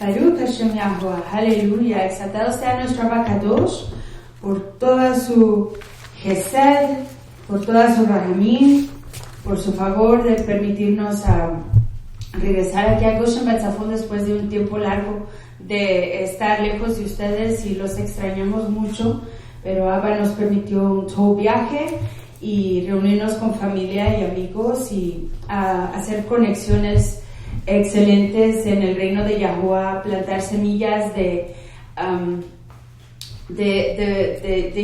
Baruch Hashem Yahuwah, aleluya, exaltado sea nuestro Abacadosh por toda su Gesed, por toda su Rahamim, por su favor de permitirnos regresar aquí a Goshen Batzafón después de un tiempo largo de estar lejos de ustedes y los extrañamos mucho, pero Abba nos permitió un todo viaje y reunirnos con familia y amigos y hacer conexiones excelentes en el reino de Yahuwah, plantar semillas de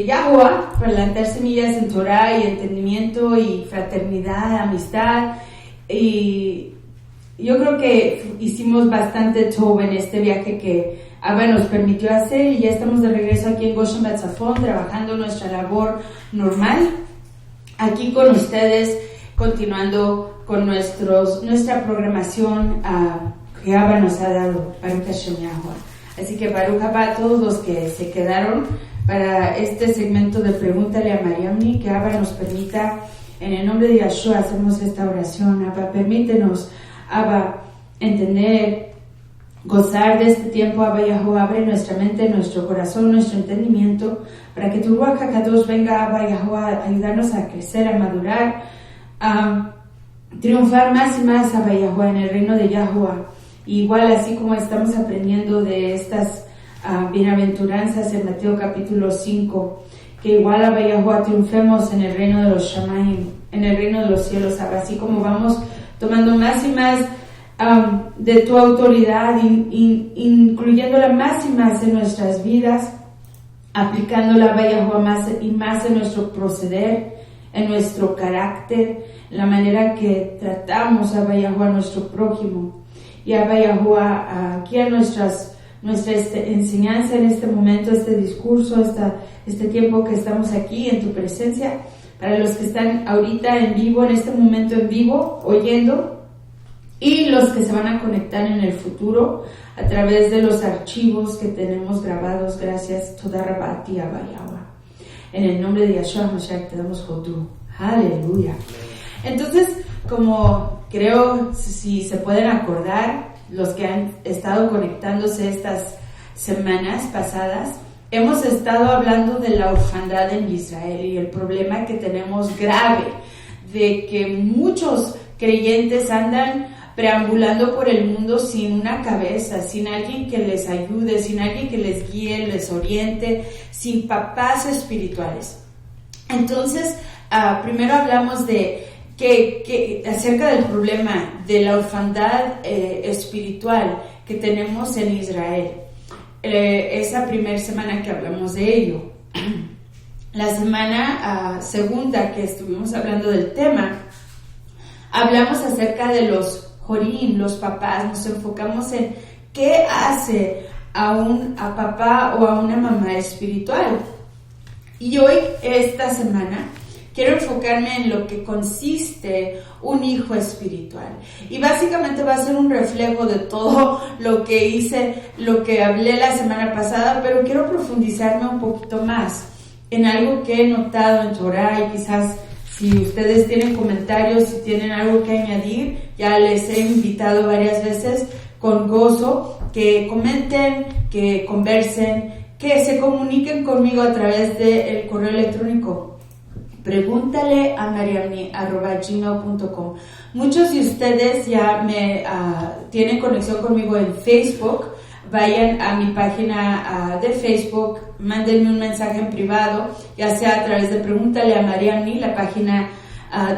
Yahuwah, plantar semillas en Torah y entendimiento y fraternidad, amistad, y yo creo que hicimos bastante todo en este viaje que Abba nos permitió hacer, y ya estamos de regreso aquí en Goshen Batzafón trabajando nuestra labor normal aquí con ustedes, continuando con nuestra programación que Abba nos ha dado. Baruch Hashem Yahuwah. Así que Baruch Abba a todos los que se quedaron para este segmento de Pregúntale a Mariamni, que Abba nos permita, en el nombre de Yahshua hacemos esta oración. Abba, permítenos, Abba, entender, gozar de este tiempo. Abba Yahuwah, abre nuestra mente, nuestro corazón, nuestro entendimiento, para que tu Ruach HaKadosh venga, Abba Yahuwah, a ayudarnos a crecer, a madurar, a triunfar más y más, Abba Yahuwah, en el reino de Yahuwah. Igual así como estamos aprendiendo de estas bienaventuranzas en Mateo capítulo 5, que igual, Abba Yahuwah, triunfemos en el reino de los Shamayim, en el reino de los cielos, Abba, así como vamos tomando más y más de tu autoridad, incluyéndola más y más en nuestras vidas, aplicándola, Abba Yahuwah, más y más en nuestro proceder, en nuestro carácter, en la manera que tratamos, Abba Yahuwah, a nuestro prójimo. Y Abba Yahuwah, aquí a nuestra enseñanza en este momento, este discurso, este tiempo que estamos aquí en tu presencia, para los que están ahorita en vivo, en este momento en vivo, oyendo, y los que se van a conectar en el futuro a través de los archivos que tenemos grabados. Gracias, toda Rabati, Abba Yahuwah. En el nombre de Yahshua Mashiach te damos Jodú. Aleluya. Entonces, como creo, si se pueden acordar, los que han estado conectándose estas semanas pasadas, hemos estado hablando de la orfandad en Israel y el problema que tenemos grave de que muchos creyentes andan preambulando por el mundo sin una cabeza, sin alguien que les ayude, sin alguien que les guíe, les oriente, sin papás espirituales. Entonces, primero hablamos de acerca del problema de la orfandad espiritual que tenemos en Israel. Esa primera semana que hablamos de ello. La semana segunda que estuvimos hablando del tema, hablamos acerca de los Jorim, los papás. Nos enfocamos en qué hace a papá o a una mamá espiritual. Y hoy, esta semana, quiero enfocarme en lo que consiste un hijo espiritual. Y básicamente va a ser un reflejo de todo lo que hice, lo que hablé la semana pasada, pero quiero profundizarme un poquito más en algo que he notado en Torah, y quizás si ustedes tienen comentarios, si tienen algo que añadir, ya les he invitado varias veces con gozo que comenten, que conversen, que se comuniquen conmigo a través del correo electrónico. Pregúntale a mariamni@gmail.com. Muchos de ustedes ya tienen conexión conmigo en Facebook. Vayan a mi página de Facebook, mándenme un mensaje en privado, ya sea a través de Pregúntale a Mariamni, la página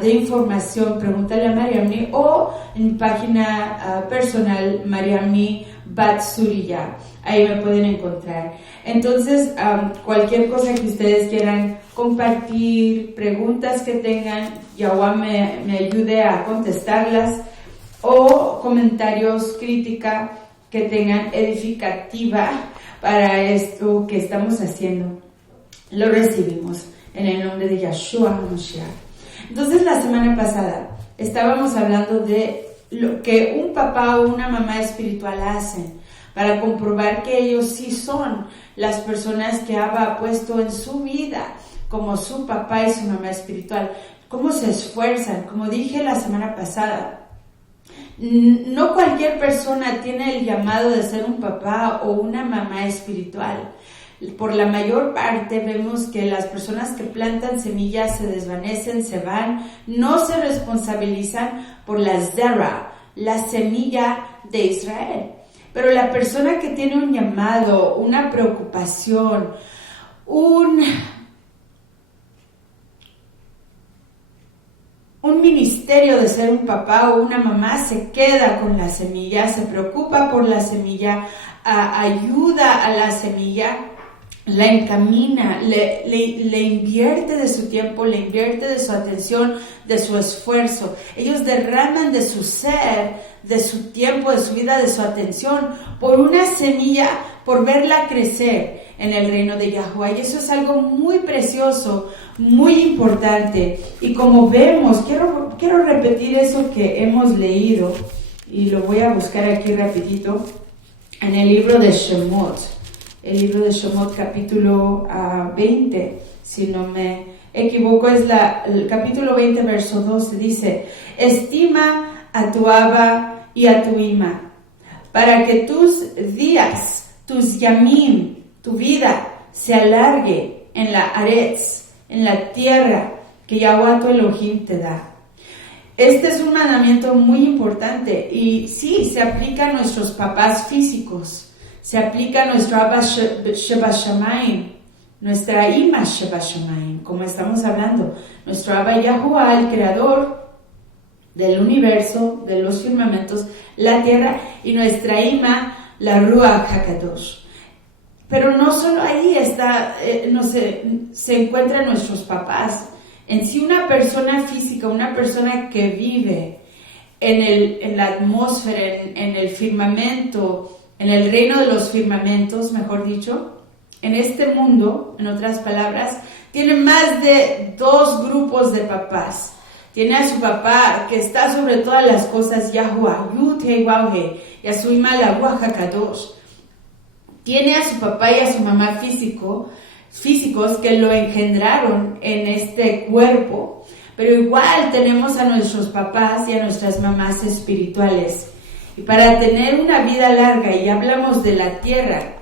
de información Pregúntale a Mariamni, o en mi página personal Mariamni Batsuriya. Ahí me pueden encontrar. Entonces, cualquier cosa que ustedes quieran compartir, preguntas que tengan, Yahuwah me ayude a contestarlas, o comentarios, crítica que tengan edificativa para esto que estamos haciendo, lo recibimos en el nombre de Yahshua Mashiach. Entonces, la semana pasada estábamos hablando de lo que un papá o una mamá espiritual hacen para comprobar que ellos sí son las personas que Abba ha puesto en su vida como su papá y su mamá espiritual. Cómo se esfuerzan, como dije la semana pasada, No cualquier persona tiene el llamado de ser un papá o una mamá espiritual. Por la mayor parte vemos que las personas que plantan semillas se desvanecen, se van, no se responsabilizan por la zera, la semilla de Israel. Pero la persona que tiene un llamado, una preocupación, un ministerio de ser un papá o una mamá, se queda con la semilla, se preocupa por la semilla, ayuda a la semilla, la encamina, le invierte de su tiempo, le invierte de su atención, de su esfuerzo. Ellos derraman de su ser, de su tiempo, de su vida, de su atención por una semilla, por verla crecer en el reino de Yahuwah. Y eso es algo muy precioso, muy importante. Y como vemos, quiero repetir eso que hemos leído, y lo voy a buscar aquí rapidito, en el libro de Shemot. El libro de Shemot, capítulo 20, si no me equivoco, es el capítulo 20, verso 12, dice: estima a tu Abba y a tu Ima, para que tus días, tus yamim, tu vida, se alargue en la Aretz, en la tierra que Yahuwah tu Elohim te da. Este es un mandamiento muy importante, y sí, se aplica a nuestros papás físicos. Se aplica a nuestro Abba Sheba Shamayim, nuestra Ima Sheba Shamayim, como estamos hablando. Nuestro Abba Yahuwah, el creador del universo, de los firmamentos, la tierra, y nuestra Ima, la Ruach HaKadosh. Pero no solo ahí se encuentran nuestros papás. En sí, una persona física, una persona que vive en la atmósfera, en el firmamento, en el reino de los firmamentos, mejor dicho, en este mundo, en otras palabras, tiene más de 2 grupos de papás. Tiene a su papá, que está sobre todas las cosas, Yahuwah, Yud Hei Waw Hei, y a su Ima, la Ruach HaKadosh. Tiene a su papá y a su mamá físicos que lo engendraron en este cuerpo, pero igual tenemos a nuestros papás y a nuestras mamás espirituales. Y para tener una vida larga, y hablamos de la tierra,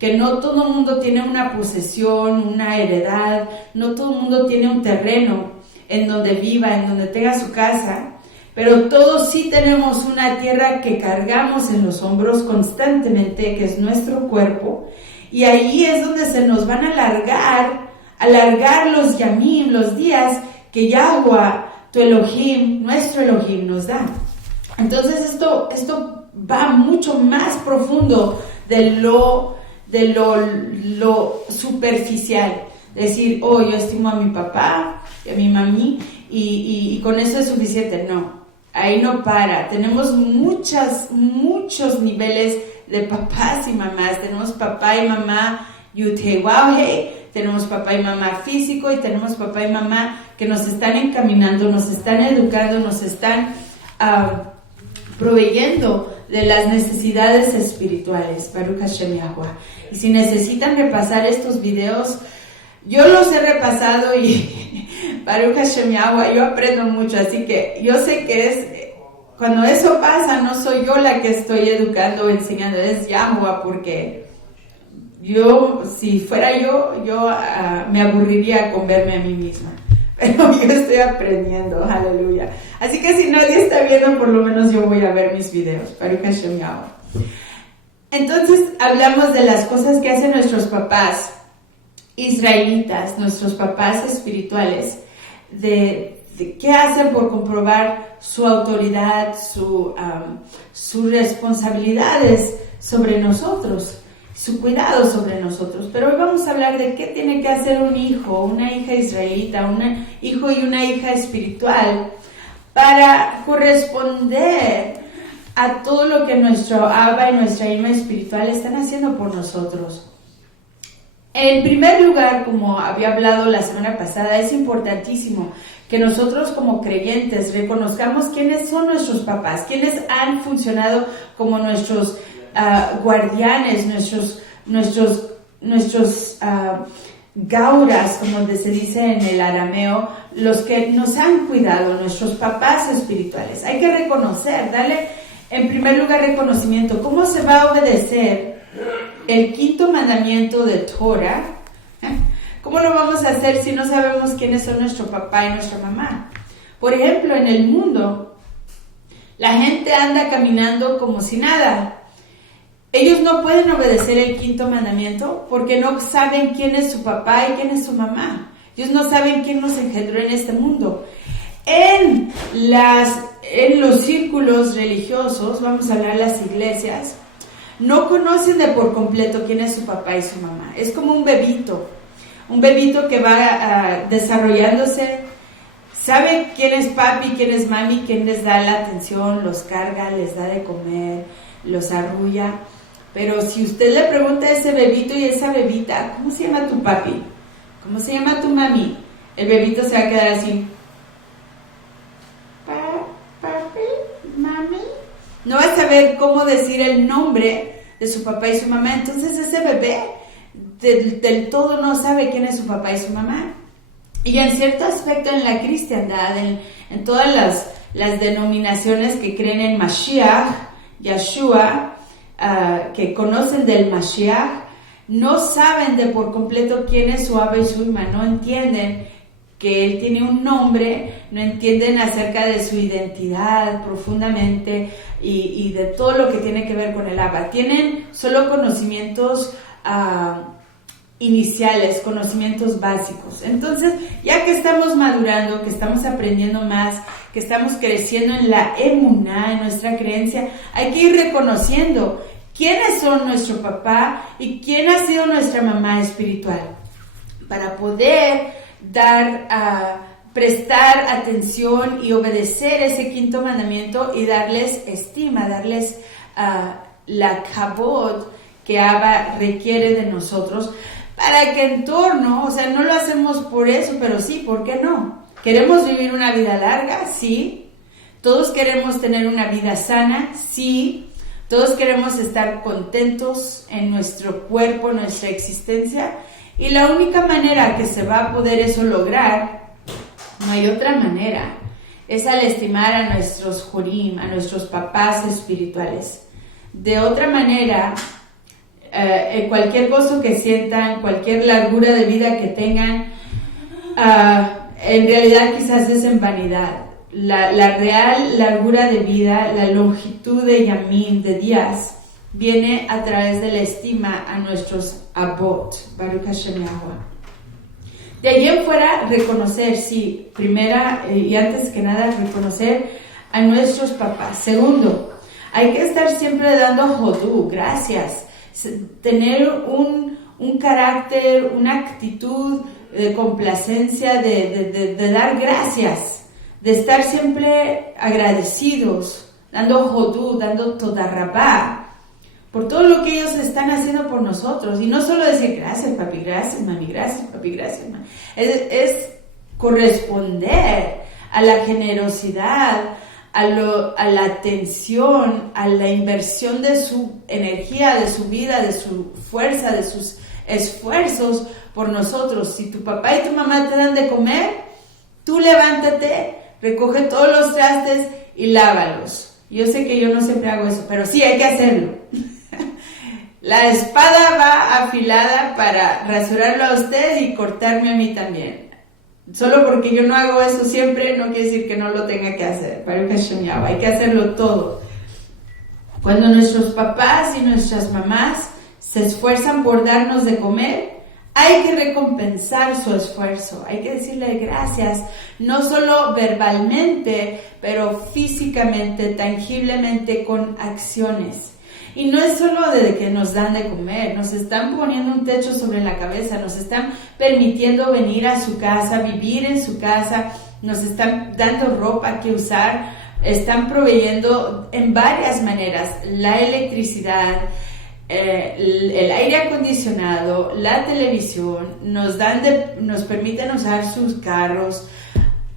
que no todo el mundo tiene una posesión, una heredad, no todo el mundo tiene un terreno en donde viva, en donde tenga su casa, pero todos sí tenemos una tierra que cargamos en los hombros constantemente, que es nuestro cuerpo, y ahí es donde se nos van a alargar los yamim, los días que Yahuwah, tu Elohim, nuestro Elohim, nos da. Entonces esto va mucho más profundo de lo superficial. Decir, yo estimo a mi papá y a mi mami y con eso es suficiente. No, ahí no para. Tenemos muchos niveles de papás y mamás. Tenemos papá y mamá Yud Hei Waw Hei, tenemos papá y mamá físico, y tenemos papá y mamá que nos están encaminando, nos están educando, nos están proveyendo de las necesidades espirituales. Baruch Hashem Yahuwah. Y si necesitan repasar estos videos, yo los he repasado y Baruch Hashem Yahuwah, yo aprendo mucho, así que yo sé que cuando eso pasa, no soy yo la que estoy educando o enseñando, es Yahuwah, porque si fuera yo me aburriría con verme a mí misma. Pero yo estoy aprendiendo, aleluya. Así que si nadie está viendo, por lo menos yo voy a ver mis videos. Baruch Hashem Yahuwah. Entonces hablamos de las cosas que hacen nuestros papás israelitas, nuestros papás espirituales, de qué hacen por comprobar su autoridad, sus responsabilidades sobre nosotros, su cuidado sobre nosotros. Pero hoy vamos a hablar de qué tiene que hacer un hijo, una hija israelita, un hijo y una hija espiritual para corresponder a todo lo que nuestro Abba y nuestra Ima espiritual están haciendo por nosotros. En primer lugar, como había hablado la semana pasada, es importantísimo que nosotros como creyentes reconozcamos quiénes son nuestros papás, quiénes han funcionado como nuestros guardianes, nuestros gauras, como se dice en el arameo, los que nos han cuidado, nuestros papás espirituales. Hay que reconocer, darle en primer lugar reconocimiento. ¿Cómo se va a obedecer el quinto mandamiento de Torah? ¿Cómo lo vamos a hacer si no sabemos quiénes son nuestro papá y nuestra mamá? Por ejemplo, en el mundo, la gente anda caminando como si nada. Ellos no pueden obedecer el quinto mandamiento porque no saben quién es su papá y quién es su mamá. Ellos no saben quién nos engendró en este mundo. En los círculos religiosos, vamos a hablar de las iglesias, no conocen de por completo quién es su papá y su mamá. Es como un bebito que va desarrollándose, sabe quién es papi, quién es mami, quién les da la atención, los carga, les da de comer, los arrulla. Pero si usted le pregunta a ese bebito y a esa bebita, ¿cómo se llama tu papi? ¿Cómo se llama tu mami? El bebito se va a quedar así. Papi, mami. No va a saber cómo decir el nombre de su papá y su mamá. Entonces ese bebé del todo no sabe quién es su papá y su mamá. Y en cierto aspecto en la cristiandad, en todas las denominaciones que creen en Mashiach, Yeshua, que conocen del Mashiach, no saben de por completo quién es su Abba y su Ima, no entienden que él tiene un nombre, no entienden acerca de su identidad profundamente y de todo lo que tiene que ver con el Abba. Tienen solo conocimientos iniciales, conocimientos básicos. Entonces, ya que estamos madurando, que estamos aprendiendo más, que estamos creciendo en la emuná, en nuestra creencia, hay que ir reconociendo quiénes son nuestro papá y quién ha sido nuestra mamá espiritual, para poder prestar atención y obedecer ese quinto mandamiento y darles estima, darles la kabod que Abba requiere de nosotros, para que en torno, o sea, no lo hacemos por eso, pero sí, ¿por qué no? ¿Queremos vivir una vida larga? Sí. ¿Todos queremos tener una vida sana? Sí. ¿Todos queremos estar contentos en nuestro cuerpo, en nuestra existencia? Y la única manera que se va a poder eso lograr, no hay otra manera, es al estimar a nuestros jorim, a nuestros papás espirituales. De otra manera, cualquier gozo que sientan, cualquier largura de vida que tengan, en realidad quizás es en vanidad. La real largura de vida, la longitud de yamim, de días, viene a través de la estima a nuestros abot, Baruch Hashem Yahuwah. De allí en fuera, reconocer, sí, primera y antes que nada, reconocer a nuestros papás. Segundo, hay que estar siempre dando hodú, gracias, tener un carácter, una actitud de complacencia, de dar gracias, de estar siempre agradecidos, dando hodú, dando toda rabá, por todo lo que ellos están haciendo por nosotros. Y no solo decir gracias papi, gracias mami, gracias papi, gracias mami. Es corresponder a la generosidad, a la atención, a la inversión de su energía, de su vida, de su fuerza, de sus esfuerzos por nosotros. Si tu papá y tu mamá te dan de comer, tú levántate, recoge todos los trastes y lávalos. Yo sé que yo no siempre hago eso, pero sí hay que hacerlo. La espada va afilada para rasurarlo a usted y cortarme a mí también. Solo porque yo no hago eso siempre, no quiere decir que no lo tenga que hacer. Hay que hacerlo todo. Cuando nuestros papás y nuestras mamás se esfuerzan por darnos de comer, hay que recompensar su esfuerzo. Hay que decirle gracias, no solo verbalmente, pero físicamente, tangiblemente, con acciones. Y no es solo de que nos dan de comer, nos están poniendo un techo sobre la cabeza, nos están permitiendo venir a su casa, vivir en su casa, nos están dando ropa que usar, están proveyendo en varias maneras la electricidad, el aire acondicionado, la televisión, nos permiten usar sus carros,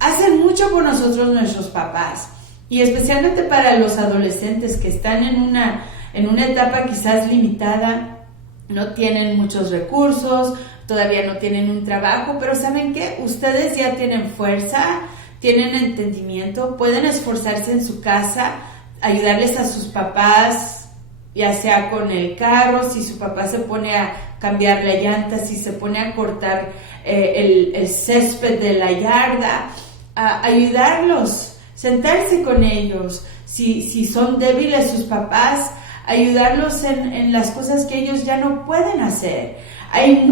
hacen mucho por nosotros nuestros papás, y especialmente para los adolescentes que están en una etapa quizás limitada, no tienen muchos recursos, todavía no tienen un trabajo, pero ¿saben qué? Ustedes ya tienen fuerza, tienen entendimiento, pueden esforzarse en su casa, ayudarles a sus papás, ya sea con el carro, si su papá se pone a cambiar la llanta, si se pone a cortar el césped de la yarda, a ayudarlos, sentarse con ellos, si son débiles sus papás, ayudarlos en las cosas que ellos ya no pueden hacer. Hay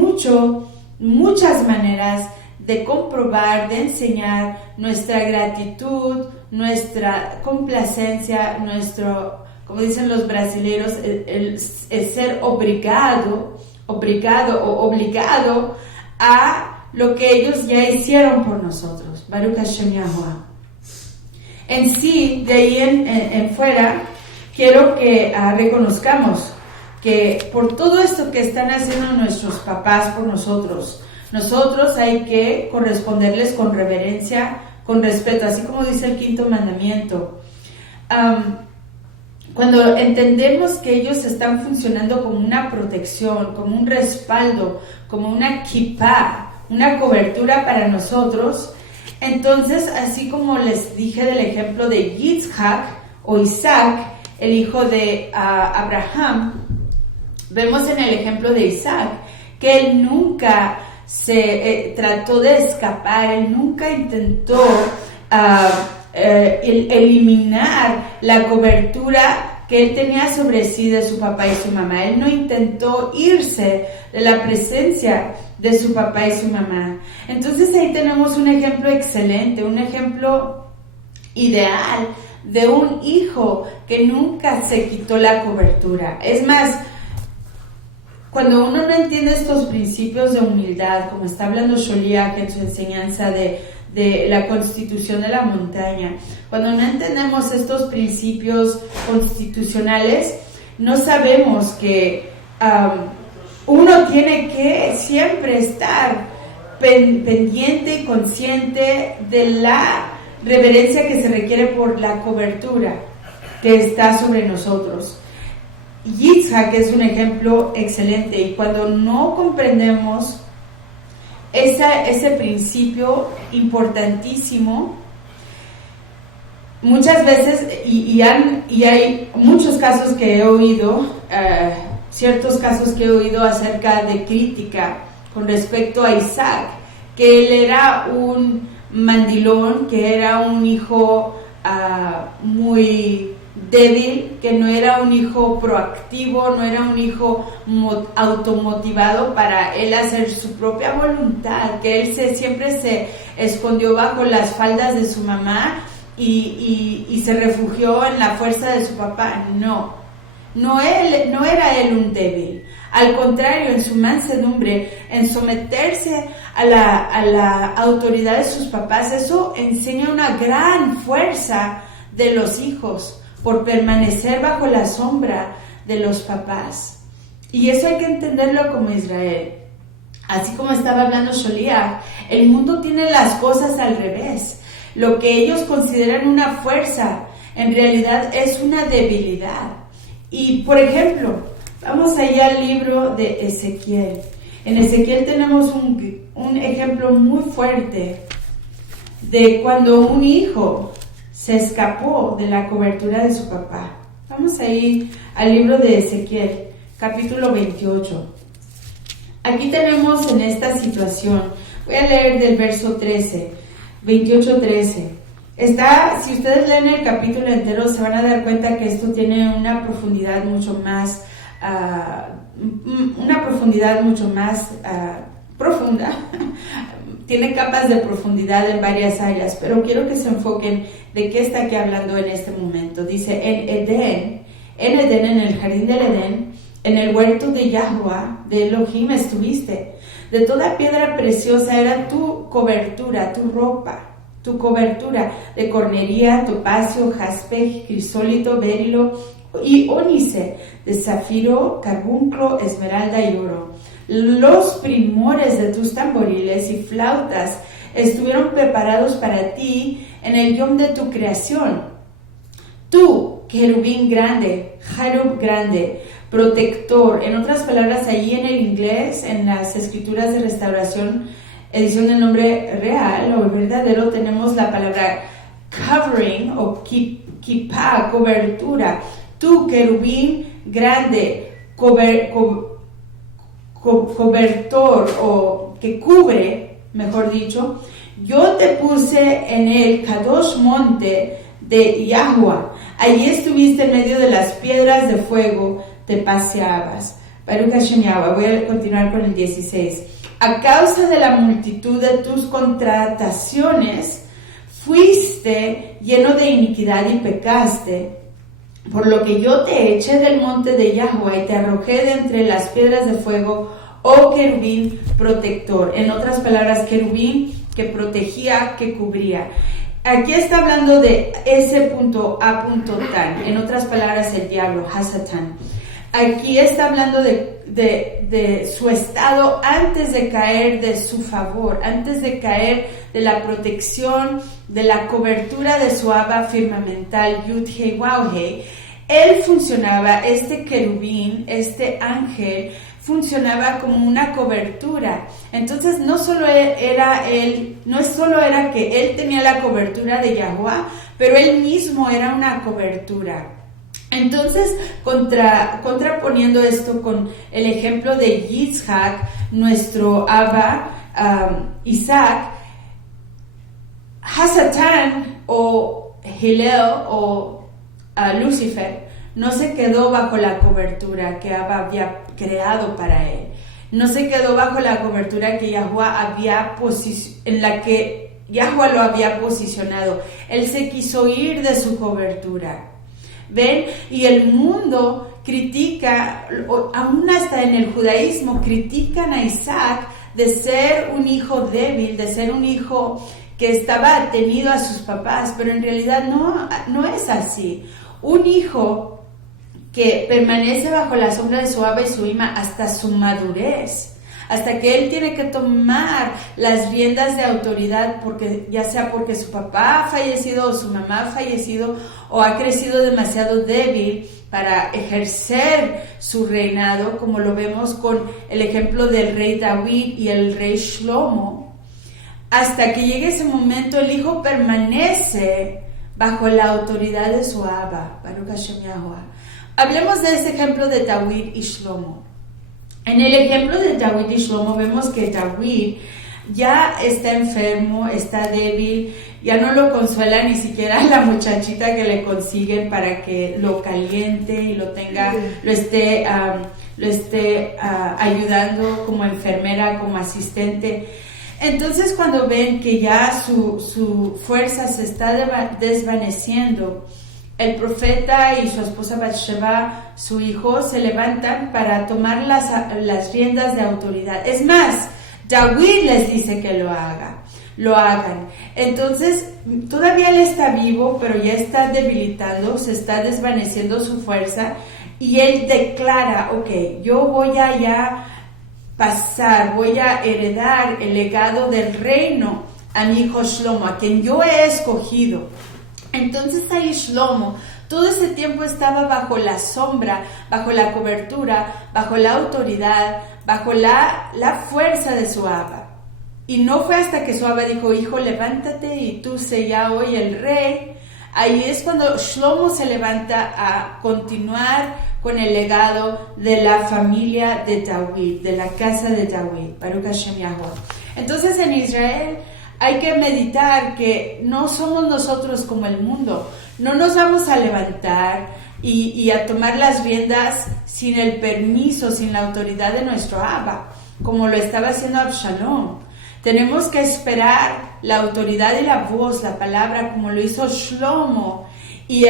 muchas maneras de comprobar, de enseñar nuestra gratitud, nuestra complacencia, como dicen los brasileños, el ser obligado a lo que ellos ya hicieron por nosotros. Baruch Hashem Yahuwah. En sí, de ahí en fuera, quiero que reconozcamos que por todo esto que están haciendo nuestros papás por nosotros hay que corresponderles con reverencia, con respeto, así como dice el 5º mandamiento. Cuando entendemos que ellos están funcionando como una protección, como un respaldo, como una kippah, una cobertura para nosotros, entonces, así como les dije del ejemplo de Yitzhak o Isaac, el hijo de Abraham, vemos en el ejemplo de Isaac que él nunca se trató de escapar, él nunca intentó eliminar la cobertura que él tenía sobre sí de su papá y su mamá. Él no intentó irse de la presencia de su papá y su mamá. Entonces ahí tenemos un ejemplo excelente, un ejemplo ideal de un hijo que nunca se quitó la cobertura. Es más, cuando uno no entiende estos principios de humildad, como está hablando Sholiach en su enseñanza de la constitución de la montaña, cuando no entendemos estos principios constitucionales, no sabemos que uno tiene que siempre estar pendiente y consciente de la reverencia que se requiere por la cobertura que está sobre nosotros. Yitzhak es un ejemplo excelente, y cuando no comprendemos ese principio importantísimo, muchas veces, y hay muchos casos que he oído, ciertos casos que he oído acerca de crítica con respecto a Isaac, que él era un mandilón, que era un hijo muy débil, que no era un hijo proactivo, no era un hijo automotivado para él hacer su propia voluntad, que él siempre se escondió bajo las faldas de su mamá y se refugió en la fuerza de su papá. No era él un débil. Al contrario, en su mansedumbre, en someterse a la autoridad de sus papás, eso enseña una gran fuerza de los hijos por permanecer bajo la sombra de los papás. Y eso hay que entenderlo como Israel. Así como estaba hablando Sholiach, el mundo tiene las cosas al revés. Lo que ellos consideran una fuerza, en realidad es una debilidad. Y, por ejemplo, vamos allá al libro de Ezequiel. En Ezequiel tenemos un ejemplo muy fuerte de cuando un hijo se escapó de la cobertura de su papá. Vamos a ir al libro de Ezequiel, capítulo 28. Aquí tenemos en esta situación, voy a leer del verso 13, 28-13. Si ustedes leen el capítulo entero, se van a dar cuenta que esto tiene una profundidad mucho más profunda. Tiene capas de profundidad en varias áreas, pero quiero que se enfoquen de qué está aquí hablando en este momento. Dice, en Edén, en el jardín del Edén, en el huerto de Yahuwah, de Elohim estuviste. De toda piedra preciosa era tu cobertura, tu ropa, tu cobertura de cornería, topacio, jaspe, crisólito, berilo y ónice, de zafiro, carbunclo, esmeralda y oro. Los primores de tus tamboriles y flautas estuvieron preparados para ti en el yom de tu creación. Tú, querubín grande, jarub grande, protector. En otras palabras, allí en el inglés, en las escrituras de restauración, edición del nombre real o verdadero, tenemos la palabra covering o kippah, cobertura. Tú, querubín grande, cobertor o que cubre, mejor dicho, yo te puse en el Kadosh monte de Yahweh. Allí estuviste en medio de las piedras de fuego, te paseabas. Baruch Hashem Yahweh. Voy a continuar con el 16. A causa de la multitud de tus contrataciones, fuiste lleno de iniquidad y pecaste, por lo que yo te eché del monte de Yahweh y te arrojé de entre las piedras de fuego, oh querubín protector. En otras palabras, querubín que protegía, que cubría. Aquí está hablando de ese punto a punto tan. En otras palabras, el diablo, Hasatán. Aquí está hablando de su estado antes de caer de su favor, antes de caer de la protección, de la cobertura de su aba firmamental, Yud-Hei Waw-Hei. Él funcionaba, este querubín, este ángel, funcionaba como una cobertura. Entonces no solo era que él tenía la cobertura de Yahweh, pero él mismo era una cobertura. Entonces, contraponiendo esto con el ejemplo de Yitzhak, nuestro Abba, Isaac, Hasatán o Hillel o Lucifer no se quedó bajo la cobertura que Abba había creado para él. No se quedó bajo la cobertura que en la que Yahweh lo había posicionado. Él se quiso ir de su cobertura. ¿Ven? Y el mundo critica, aún hasta en el judaísmo, critican a Isaac de ser un hijo débil, de ser un hijo que estaba atenido a sus papás, pero en realidad no es así. Un hijo que permanece bajo la sombra de su Abba y su Ima hasta su madurez, hasta que él tiene que tomar las riendas de autoridad, ya sea porque su papá ha fallecido o su mamá ha fallecido o ha crecido demasiado débil para ejercer su reinado, como lo vemos con el ejemplo del rey David y el rey Shlomo. Hasta que llegue ese momento, el hijo permanece bajo la autoridad de su Abba, Baruch Hashem Yahweh. Hablemos de ese ejemplo de David y Shlomo. En el ejemplo de David y Shlomo vemos que David ya está enfermo, está débil, ya no lo consuela ni siquiera la muchachita que le consiguen para que lo caliente y lo esté ayudando como enfermera, como asistente. Entonces, cuando ven que ya su fuerza se está desvaneciendo, el profeta y su esposa Bathsheba, su hijo, se levantan para tomar las riendas de autoridad. Es más, David les dice que lo hagan. Entonces, todavía él está vivo, pero ya está debilitando, se está desvaneciendo su fuerza, y él declara, yo voy a ya voy a heredar el legado del reino a mi hijo Shlomo, a quien yo he escogido. Entonces ahí Shlomo todo ese tiempo estaba bajo la sombra, bajo la cobertura, bajo la autoridad, bajo la fuerza de su Abba. Y no fue hasta que su Abba dijo, hijo, levántate y tú sé ya hoy el rey. Ahí es cuando Shlomo se levanta a continuar con el legado de la familia de David, de la casa de David, Baruch Hashem Yahweh. Entonces en Israel hay que meditar que no somos nosotros como el mundo. No nos vamos a levantar y a tomar las riendas sin el permiso, sin la autoridad de nuestro Abba, como lo estaba haciendo Absalom. Tenemos que esperar la autoridad y la voz, la palabra, como lo hizo Shlomo, y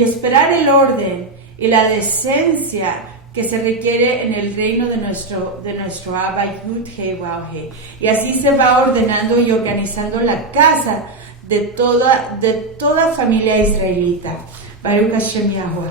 esperar el orden y la decencia que se requiere en el reino de nuestro Abba, Yud-Hei Waw-Hei. Y así se va ordenando y organizando la casa de toda familia israelita. Baruch Hashem Yahweh.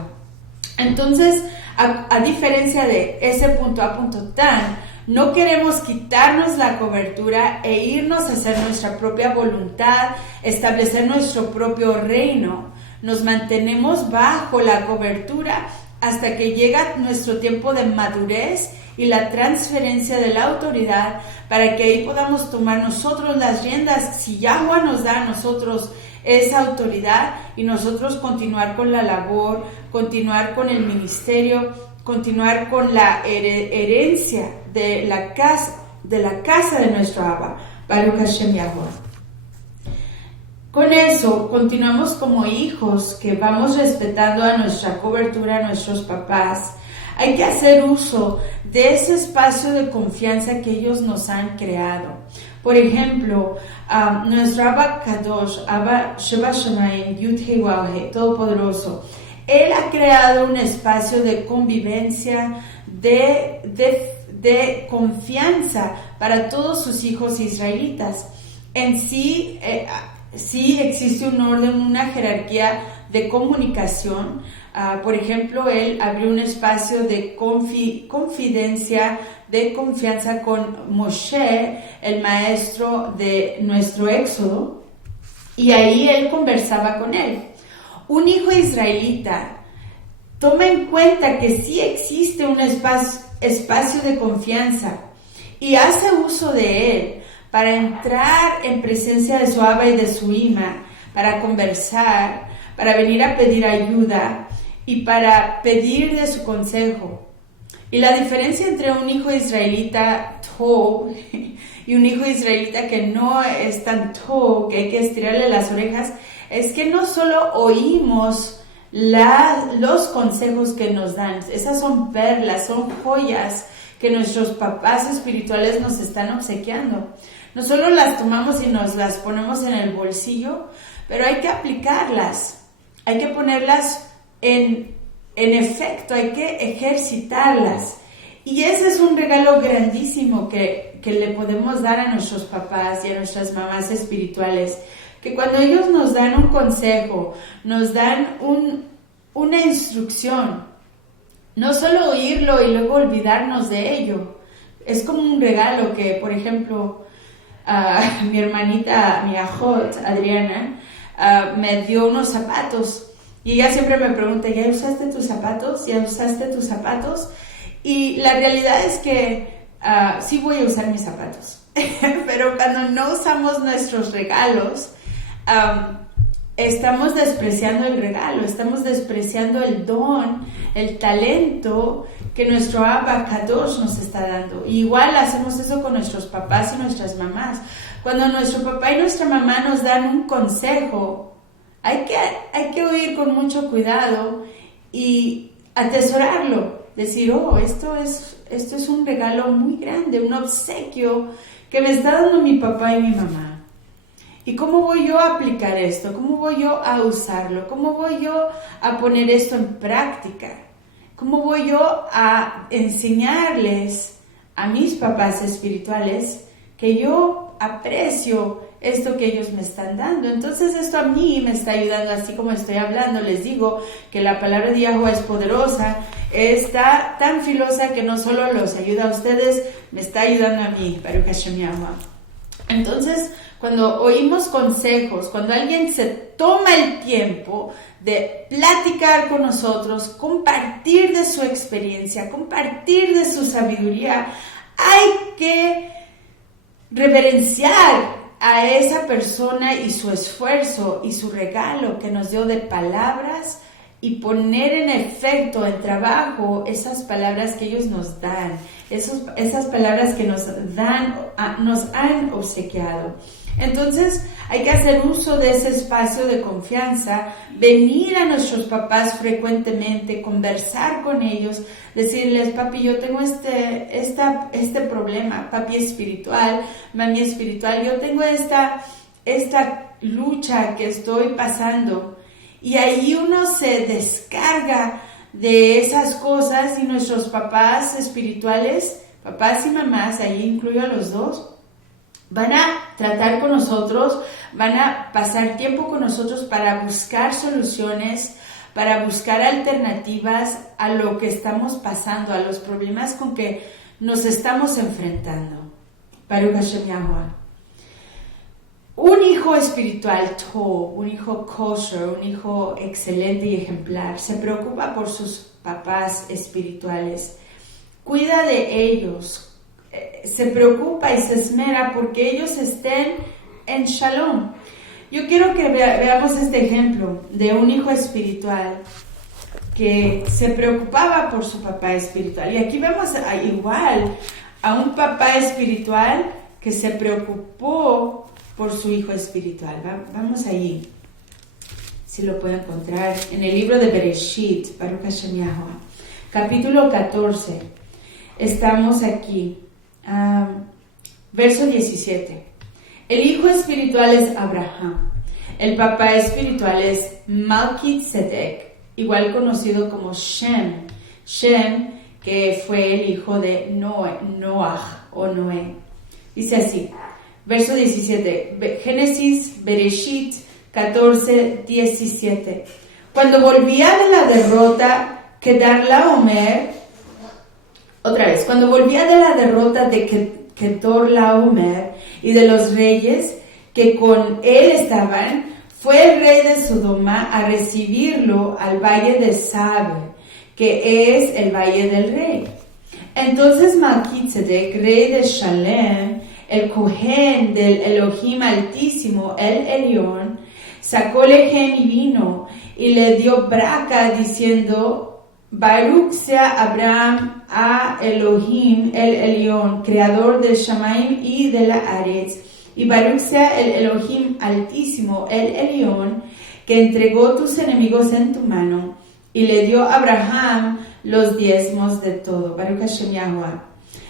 Entonces, a diferencia de ese punto a punto tan, no queremos quitarnos la cobertura e irnos a hacer nuestra propia voluntad, establecer nuestro propio reino. Nos mantenemos bajo la cobertura hasta que llega nuestro tiempo de madurez y la transferencia de la autoridad, para que ahí podamos tomar nosotros las riendas. Si Yahweh nos da a nosotros esa autoridad y nosotros continuar con la labor, continuar con el ministerio, continuar con la herencia de la casa de nuestro Abba, Baruch Hashem Yahweh. Con eso, continuamos como hijos que vamos respetando a nuestra cobertura, a nuestros papás. Hay que hacer uso de ese espacio de confianza que ellos nos han creado. Por ejemplo, nuestro Abba Kadosh, Abba Sheba Shamayim, Yud Hei Wav Hei, Todopoderoso, Él ha creado un espacio de convivencia, de confianza para todos sus hijos israelitas. En sí, sí existe un orden, una jerarquía de comunicación. Por ejemplo, él abrió un espacio de confidencia, de confianza con Moshe, el maestro de nuestro Éxodo, y ahí él conversaba con él. Un hijo israelita toma en cuenta que sí existe un espacio de confianza y hace uso de él para entrar en presencia de su Abba y de su Ima, para conversar, para venir a pedir ayuda y para pedir de su consejo. Y la diferencia entre un hijo israelita tov y un hijo israelita que no es tan tov, que hay que estirarle las orejas, es que no solo oímos los consejos que nos dan, esas son perlas, son joyas que nuestros papás espirituales nos están obsequiando. No solo las tomamos y nos las ponemos en el bolsillo, pero hay que aplicarlas, hay que ponerlas en efecto, hay que ejercitarlas. Y ese es un regalo grandísimo que le podemos dar a nuestros papás y a nuestras mamás espirituales, que cuando ellos nos dan un consejo, nos dan una instrucción, no solo oírlo y luego olvidarnos de ello. Es como un regalo que, por ejemplo, mi hermanita, mi ajot, Adriana, me dio unos zapatos. Y ella siempre me pregunta, ¿ya usaste tus zapatos? ¿Ya usaste tus zapatos? Y la realidad es que sí voy a usar mis zapatos. Pero cuando no usamos nuestros regalos, estamos despreciando el regalo, estamos despreciando el don, el talento que nuestro Abba Kadosh nos está dando. Y igual hacemos eso con nuestros papás y nuestras mamás. Cuando nuestro papá y nuestra mamá nos dan un consejo, hay que oír con mucho cuidado y atesorarlo. Decir, esto es un regalo muy grande, un obsequio que me está dando mi papá y mi mamá. ¿Y cómo voy yo a aplicar esto? ¿Cómo voy yo a usarlo? ¿Cómo voy yo a poner esto en práctica? ¿Cómo voy yo a enseñarles a mis papás espirituales que yo aprecio esto que ellos me están dando? Entonces esto a mí me está ayudando, así como estoy hablando, les digo que la palabra de Yahweh es poderosa, está tan filosa que no solo los ayuda a ustedes, me está ayudando a mí, Baruch Hashem Yahweh. Entonces, cuando oímos consejos, cuando alguien se toma el tiempo de platicar con nosotros, compartir de su experiencia, compartir de su sabiduría, hay que reverenciar a esa persona y su esfuerzo y su regalo que nos dio de palabras y poner en efecto, en trabajo, esas palabras que ellos nos dan, esas palabras que nos han obsequiado. Entonces hay que hacer uso de ese espacio de confianza, venir a nuestros papás frecuentemente, conversar con ellos, decirles, papi, yo tengo este problema, papi espiritual, mami espiritual, yo tengo esta lucha que estoy pasando. Y ahí uno se descarga de esas cosas y nuestros papás espirituales, papás y mamás, ahí incluyo a los dos, van a tratar con nosotros, van a pasar tiempo con nosotros para buscar soluciones, para buscar alternativas a lo que estamos pasando, a los problemas con que nos estamos enfrentando. Baruch Hashem Yahweh. Un hijo hijo espiritual, un hijo kosher, un hijo excelente y ejemplar, se preocupa por sus papás espirituales, cuida de ellos, se preocupa y se esmera porque ellos estén en shalom. Yo quiero que veamos este ejemplo de un hijo espiritual que se preocupaba por su papá espiritual. Y aquí vemos igual a un papá espiritual que se preocupó por su hijo espiritual. Vamos allí, si lo puedo encontrar, en el libro de Bereshit, Baruch Hashem Yahuwah, capítulo 14. Estamos aquí, verso 17. El hijo espiritual es Abraham, el papá espiritual es Malkitzedek, igual conocido como Shem, que fue el hijo de Noah o Noé. Dice así, verso 17, Génesis, Bereshit 14, 17. Cuando volvía de la derrota, cuando volvía de la derrota de Kedorlaomer y de los reyes que con él estaban, fue el rey de Sodoma a recibirlo al valle de Sabe, que es el valle del rey. Entonces Malkitzedek, rey de Shalem, el Cohen del Elohim Altísimo, el Elión, sacó lejem y vino y le dio braca diciendo: Baruch sea Abraham a Elohim el Elión, creador del Shamaim y de la Aretz, y Baruch sea el Elohim Altísimo, el Elión, que entregó tus enemigos en tu mano, y le dio a Abraham los diezmos de todo. Baruch Hashem Yahuwah.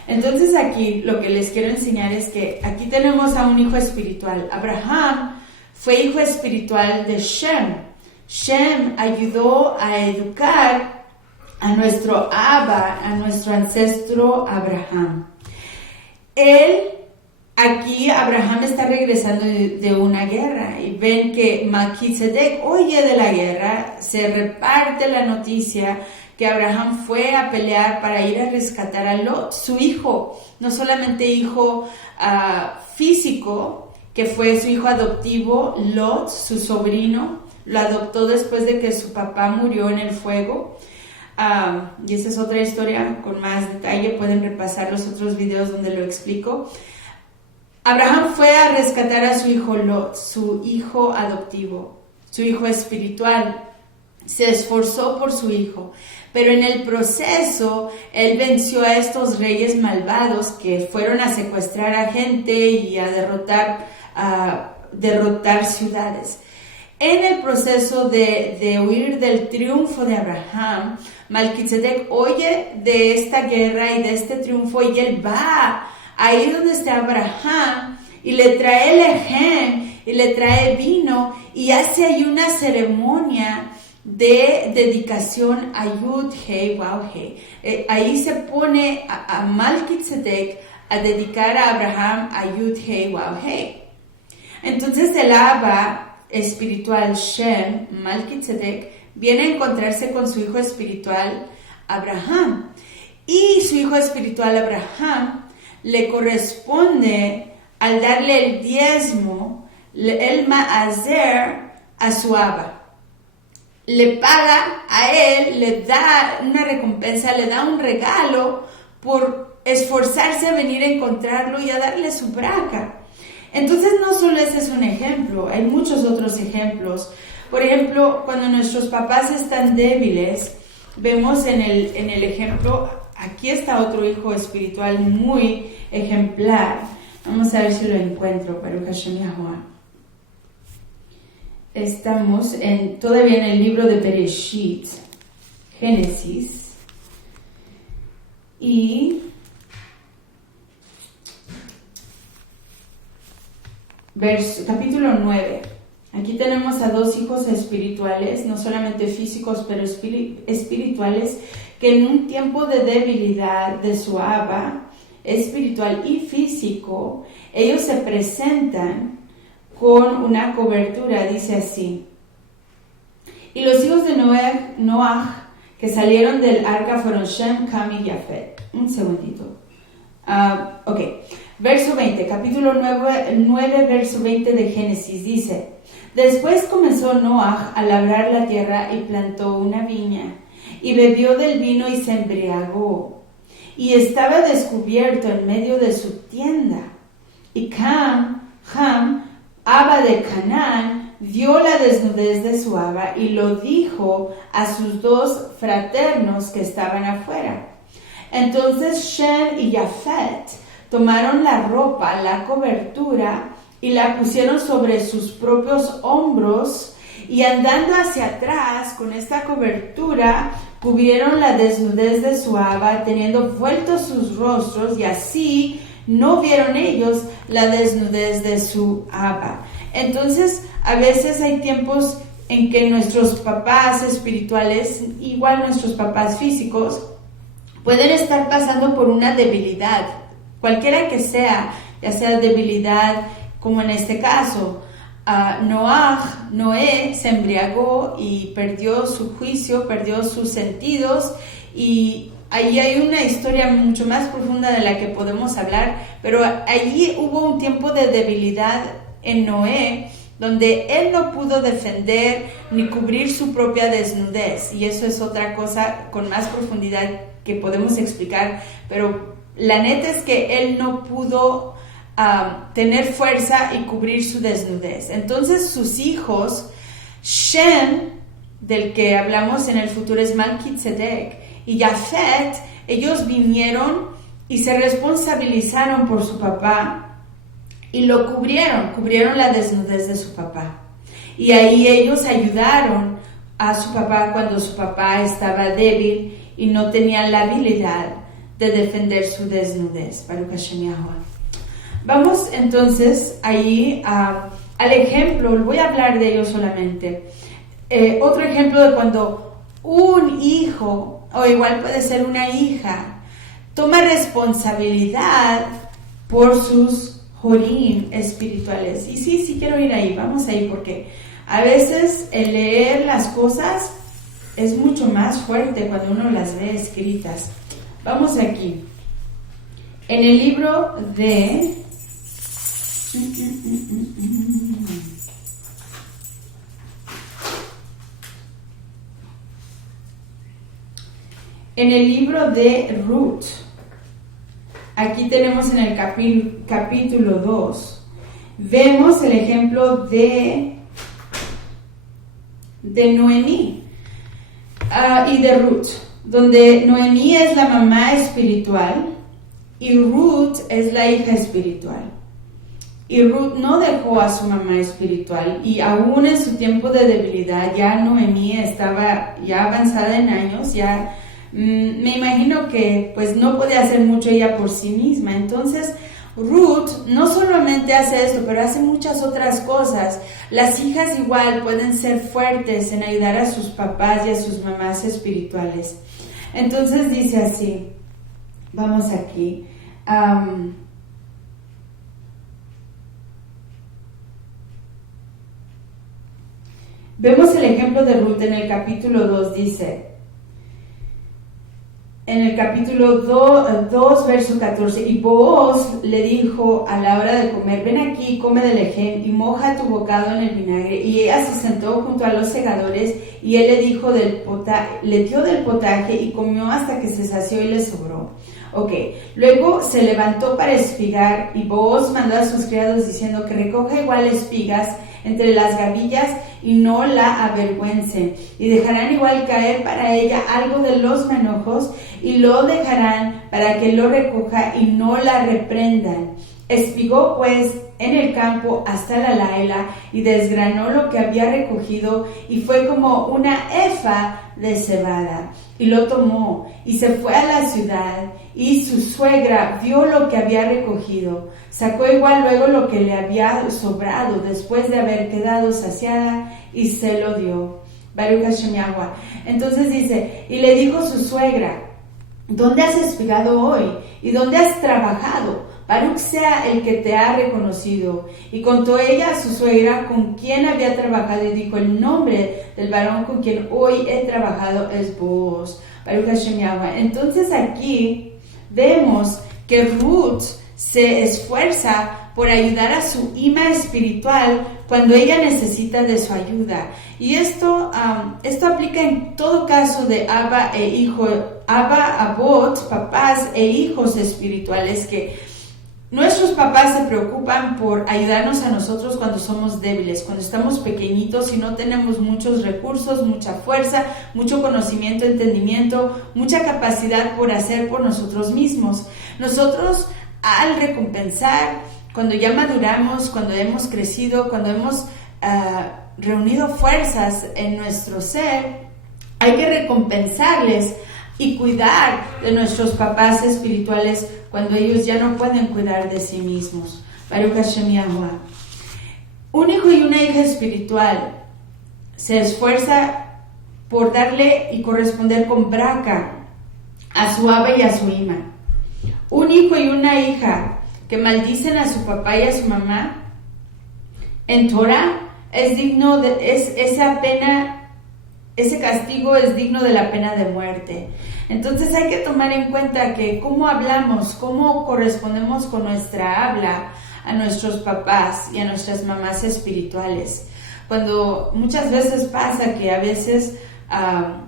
Entonces aquí lo que les quiero enseñar es que aquí tenemos a un hijo espiritual. Abraham fue hijo espiritual de Shem. Shem ayudó a educar a nuestro Abba, a nuestro ancestro Abraham. Aquí Abraham está regresando de una guerra y ven que Malkitzedek oye de la guerra, se reparte la noticia que Abraham fue a pelear para ir a rescatar a Lot, su hijo, no solamente hijo físico, que fue su hijo adoptivo, Lot, su sobrino, lo adoptó después de que su papá murió en el fuego. Y esa es otra historia con más detalle, pueden repasar los otros videos donde lo explico. Abraham fue a rescatar a su hijo Lot, su hijo adoptivo, su hijo espiritual. Se esforzó por su hijo, pero en el proceso él venció a estos reyes malvados que fueron a secuestrar a gente y a derrotar ciudades. En el proceso de huir del triunfo de Abraham, Malkitzedek oye de esta guerra y de este triunfo y él va ahí donde está Abraham y le trae lejem y le trae vino y hace ahí una ceremonia de dedicación a Yud Hei Waw Hei. Ahí se pone a Malkitzedek a dedicar a Abraham a Yud Hei Waw Hei. Entonces el Abba espiritual Shem, Malkitzedek, viene a encontrarse con su hijo espiritual Abraham. Y su hijo espiritual Abraham le corresponde al darle el diezmo, el ma'azer, a su Abba. Le paga a él, le da una recompensa, le da un regalo por esforzarse a venir a encontrarlo y a darle su braca. Entonces no solo ese es un ejemplo, hay muchos otros ejemplos. Por ejemplo, cuando nuestros papás están débiles, vemos en el ejemplo, aquí está otro hijo espiritual muy ejemplar. Vamos a ver si lo encuentro, Baruch Hashem Yahuwah. Estamos todavía en el libro de Bereshit, Génesis, y capítulo 9. Aquí tenemos a dos hijos espirituales, no solamente físicos, pero espirituales, que en un tiempo de debilidad de su Abba, espiritual y físico, ellos se presentan con una cobertura, dice así. Y los hijos de Noah que salieron del arca fueron Shem, Cam y Jafet. Un segundito. Verso 20, capítulo 9, verso 20 de Génesis, dice: Después comenzó Noaj a labrar la tierra y plantó una viña, y bebió del vino y se embriagó, y estaba descubierto en medio de su tienda. Y Ham, Abba de Canaán, vio la desnudez de su Abba y lo dijo a sus dos fraternos que estaban afuera. Entonces Shem y Jafet tomaron la ropa, la cobertura, y la pusieron sobre sus propios hombros, y andando hacia atrás con esta cobertura, cubrieron la desnudez de su Abba, teniendo vueltos sus rostros, y así no vieron ellos la desnudez de su Abba. Entonces, a veces hay tiempos en que nuestros papás espirituales, igual nuestros papás físicos, pueden estar pasando por una debilidad, cualquiera que sea, ya sea debilidad, como en este caso, Noé se embriagó y perdió su juicio, perdió sus sentidos, y ahí hay una historia mucho más profunda de la que podemos hablar, pero allí hubo un tiempo de debilidad en Noé, donde él no pudo defender ni cubrir su propia desnudez, y eso es otra cosa con más profundidad que podemos explicar, pero la neta es que él no pudo tener fuerza y cubrir su desnudez. Entonces sus hijos, Shem, del que hablamos en el futuro es Melquisedec, y Jafet, ellos vinieron y se responsabilizaron por su papá y lo cubrieron la desnudez de su papá. Y ahí ellos ayudaron a su papá cuando su papá estaba débil y no tenía la habilidad de defender su desnudez. Baruch Hashem Yahuwah. Vamos entonces ahí al ejemplo, voy a hablar de ello solamente. Otro ejemplo de cuando un hijo, o igual puede ser una hija, toma responsabilidad por sus jorim espirituales. Y sí quiero ir ahí, vamos ahí, porque a veces el leer las cosas es mucho más fuerte cuando uno las ve escritas. Vamos aquí. En el libro de... En el libro de Ruth, aquí tenemos en el capítulo 2, vemos el ejemplo de Noemí y de Ruth, donde Noemí es la mamá espiritual y Ruth es la hija espiritual. Y Ruth no dejó a su mamá espiritual, y aún en su tiempo de debilidad, ya Noemí estaba ya avanzada en años, ya me imagino que pues no podía hacer mucho ella por sí misma. Entonces Ruth no solamente hace esto, pero hace muchas otras cosas. Las hijas igual pueden ser fuertes en ayudar a sus papás y a sus mamás espirituales. Entonces dice así, vamos aquí, vemos el ejemplo de Ruth en el capítulo 2, dice, en el capítulo 2, verso 14, y Booz le dijo a la hora de comer, ven aquí, come del lejem y moja tu bocado en el vinagre. Y ella se sentó junto a los segadores y él le dio del potaje y comió hasta que se sació y le sobró. Ok, luego se levantó para espigar y Booz mandó a sus criados diciendo que recoja igual espigas entre las gavillas y no la avergüencen, y dejarán igual caer para ella algo de los manojos y lo dejarán para que lo recoja y no la reprendan. Espigó pues en el campo hasta la laela y desgranó lo que había recogido y fue como una efa de cebada, y lo tomó y se fue a la ciudad, y su suegra vio lo que había recogido, sacó igual luego lo que le había sobrado después de haber quedado saciada y se lo dio. Baruch Hashem Yahuwah. Entonces dice, y le dijo su suegra, ¿dónde has espigado hoy? ¿Y dónde has trabajado? Baruch sea el que te ha reconocido. Y contó ella a su suegra con quien había trabajado y dijo, el nombre del varón con quien hoy he trabajado es Booz. Baruch Hashem Yahuwah. Entonces aquí vemos que Ruth se esfuerza por ayudar a su ima espiritual cuando ella necesita de su ayuda. Y esto aplica en todo caso de Abba e hijo, Abba, Abot, papás e hijos espirituales, que nuestros papás se preocupan por ayudarnos a nosotros cuando somos débiles, cuando estamos pequeñitos y no tenemos muchos recursos, mucha fuerza, mucho conocimiento, entendimiento, mucha capacidad por hacer por nosotros mismos. Nosotros, al recompensar, cuando ya maduramos, cuando hemos crecido, cuando hemos reunido fuerzas en nuestro ser, hay que recompensarles y cuidar de nuestros papás espirituales cuando ellos ya no pueden cuidar de sí mismos. Baruch Hashem Yahuwah. Un hijo y una hija espiritual se esfuerza por darle y corresponder con braca a su Abba y a su ima. Un hijo y una hija que maldicen a su papá y a su mamá, en Torah ese castigo es digno de la pena de muerte. Entonces hay que tomar en cuenta que cómo hablamos, cómo correspondemos con nuestra habla a nuestros papás y a nuestras mamás espirituales. Cuando muchas veces pasa que a veces,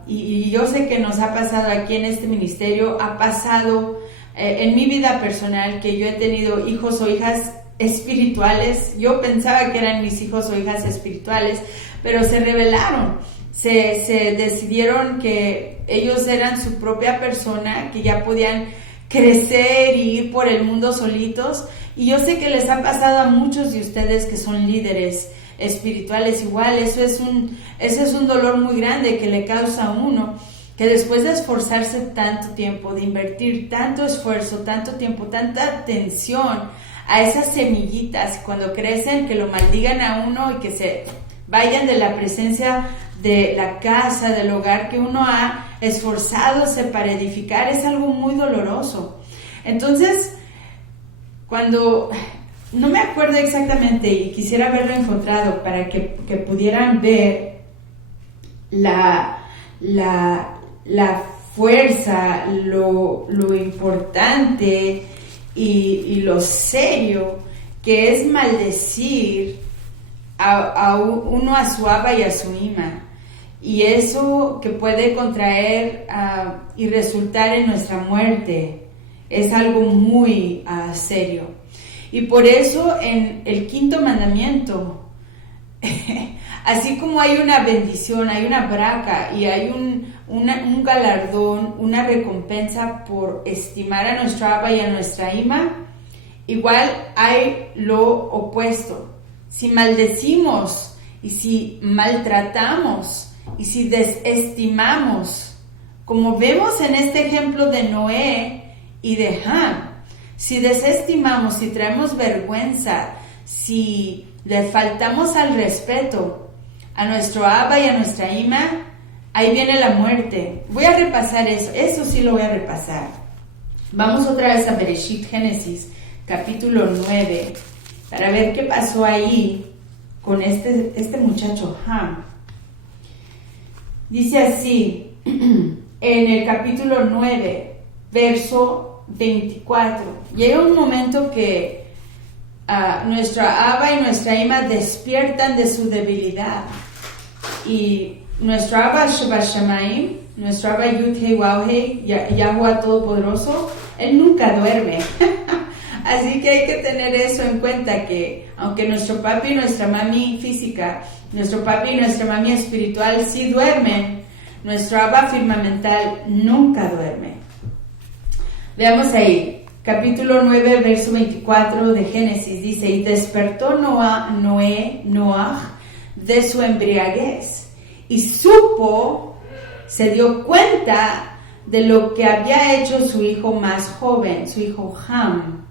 y yo sé que nos ha pasado aquí en este ministerio, ha pasado en mi vida personal que yo he tenido hijos o hijas espirituales. Yo pensaba que eran mis hijos o hijas espirituales, pero se rebelaron. Se decidieron que ellos eran su propia persona, que ya podían crecer y ir por el mundo solitos. Y yo sé que les ha pasado a muchos de ustedes que son líderes espirituales igual. Eso es un dolor muy grande que le causa a uno, que después de esforzarse tanto tiempo, de invertir tanto esfuerzo, tanto tiempo, tanta atención a esas semillitas, cuando crecen, que lo maldigan a uno y que se vayan de la presencia de la casa, del hogar que uno ha esforzadose para edificar, es algo muy doloroso. Entonces, cuando, no me acuerdo exactamente y quisiera haberlo encontrado para que pudieran ver la fuerza, lo importante y lo serio que es maldecir a uno, a su Abba y a su ima, y eso que puede contraer y resultar en nuestra muerte es algo muy serio. Y por eso en el quinto mandamiento, así como hay una bendición, hay una braca y hay un galardón, una recompensa por estimar a nuestro Abba y a nuestra ima, igual hay lo opuesto. Si maldecimos y si maltratamos y si desestimamos, como vemos en este ejemplo de Noé y de Ham, si desestimamos, si traemos vergüenza, si le faltamos al respeto a nuestro Abba y a nuestra ima, ahí viene la muerte. Voy a repasar eso sí lo voy a repasar. Vamos otra vez a Bereshit, Génesis, capítulo 9, para ver qué pasó ahí con este muchacho Ham. Dice así, en el capítulo 9, verso 24. Llega un momento que nuestra Abba y nuestra ima despiertan de su debilidad. Y nuestro Abba Shebashamayim, nuestro Abba Yud-Hei Waw-Hei, Yahuwah Todopoderoso, él nunca duerme. Así que hay que tener eso en cuenta, que aunque nuestro papi y nuestra mami física, nuestro papi y nuestra mami espiritual sí duermen, nuestro Abba firmamental nunca duerme. Veamos ahí, capítulo 9, verso 24 de Génesis, dice, y despertó Noah de su embriaguez, y se dio cuenta de lo que había hecho su hijo más joven, su hijo Ham,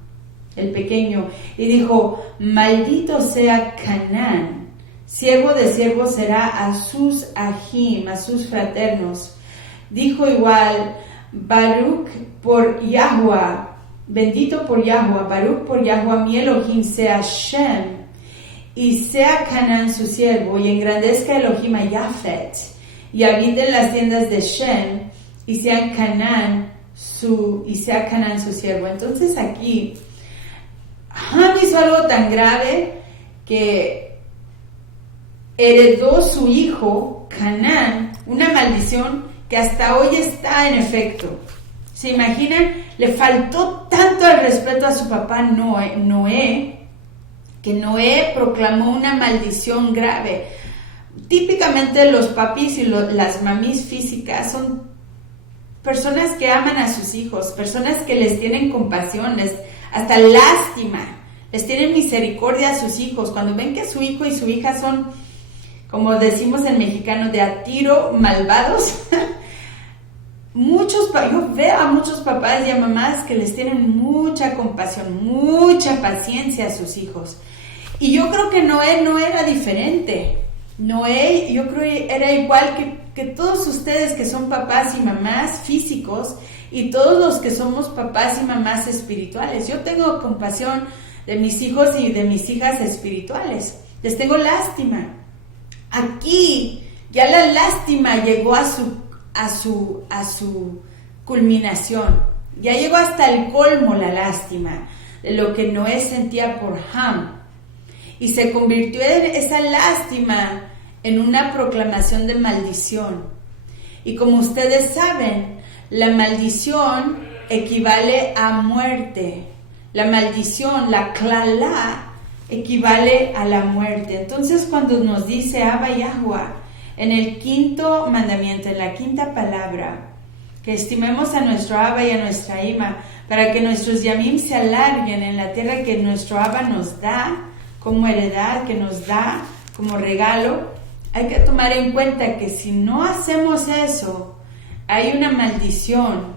el pequeño, y dijo, maldito sea Canaán, siervo de siervos será a sus ajim, a sus fraternos. Dijo igual, Baruch por Yahuwah, bendito por Yahuwah, Baruch por Yahuwah mi Elohim sea Shem, y sea Canaán su siervo, y engrandezca Elohim a Yafet, y habite en las tiendas de Shem, y sea Canaán su siervo. Entonces aquí Ham hizo algo tan grave que heredó su hijo, Canaán, una maldición que hasta hoy está en efecto. ¿Se imaginan? Le faltó tanto el respeto a su papá Noé, que Noé proclamó una maldición grave. Típicamente los papis y las mamis físicas son personas que aman a sus hijos, personas que les tienen compasión, hasta lástima, les tienen misericordia a sus hijos. Cuando ven que su hijo y su hija son, como decimos en mexicano, de a tiro malvados, yo veo a muchos papás y a mamás que les tienen mucha compasión, mucha paciencia a sus hijos. Y yo creo que Noé no era diferente. Noé, yo creo que era igual que todos ustedes que son papás y mamás físicos y todos los que somos papás y mamás espirituales. Yo tengo compasión de mis hijos y de mis hijas espirituales. Les tengo lástima. Aquí ya la lástima llegó a su culminación. Ya llegó hasta el colmo la lástima de lo que Noé sentía por Ham. Y se convirtió en esa lástima en una proclamación de maldición. Y como ustedes saben, la maldición equivale a muerte. La maldición, la clalá, equivale a la muerte. Entonces, cuando nos dice Abba Yahuwah, en el quinto mandamiento, en la quinta palabra, que estimemos a nuestro Abba y a nuestra Ima, para que nuestros yamim se alarguen en la tierra que nuestro Abba nos da, como heredad, que nos da como regalo, hay que tomar en cuenta que si no hacemos eso, hay una maldición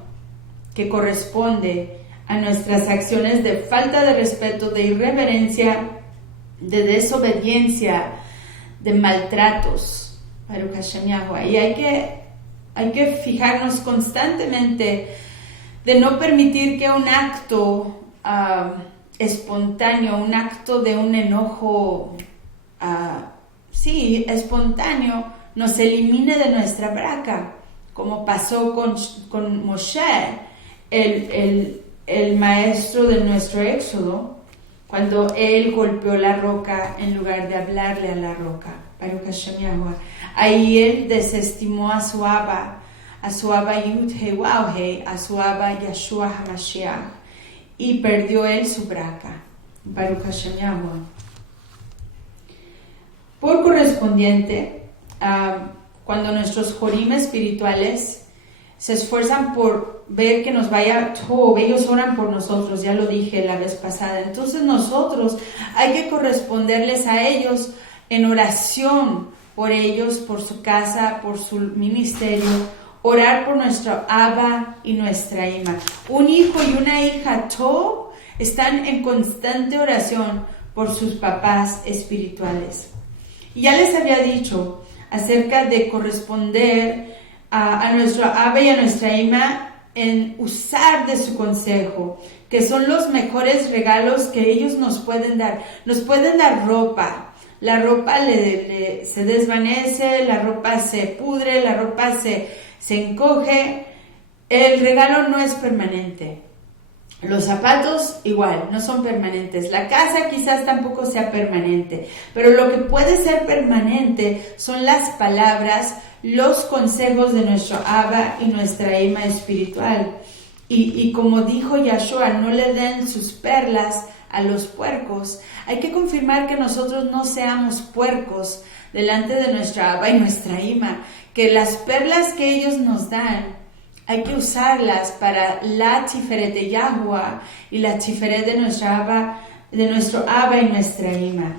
que corresponde a nuestras acciones de falta de respeto, de irreverencia, de desobediencia, de maltratos. Y hay que fijarnos constantemente de no permitir que un acto espontáneo, un acto de un enojo espontáneo, nos elimine de nuestra braca, como pasó con Moshe, el maestro de nuestro éxodo, cuando él golpeó la roca en lugar de hablarle a la roca. Ahí él desestimó a su Abba Yud-He Waw-He, a su Abba Yeshua HaMashiach, y perdió él su braca. Baruch Hashem Yahuwah. Por correspondiente, cuando nuestros jorim espirituales se esfuerzan por ver que nos vaya todo, ellos oran por nosotros, ya lo dije la vez pasada. Entonces nosotros hay que corresponderles a ellos en oración por ellos, por su casa, por su ministerio, orar por nuestro Abba y nuestra Ima. Un hijo y una hija todo están en constante oración por sus papás espirituales. Y ya les había dicho acerca de corresponder a nuestro Abba y a nuestra Ima en usar de su consejo, que son los mejores regalos que ellos nos pueden dar. Nos pueden dar ropa. La ropa se desvanece, la ropa se pudre, la ropa se encoge. El regalo no es permanente. Los zapatos igual, no son permanentes. La casa quizás tampoco sea permanente. Pero lo que puede ser permanente son las palabras, los consejos de nuestro Abba y nuestra Ima espiritual. Y como dijo Yahshua, no le den sus perlas a los puercos. Hay que confirmar que nosotros no seamos puercos delante de nuestra Abba y nuestra Ima. Que las perlas que ellos nos dan, hay que usarlas para la tiferet de Yahuwah y la tiferet de nuestro Abba y nuestra Ima.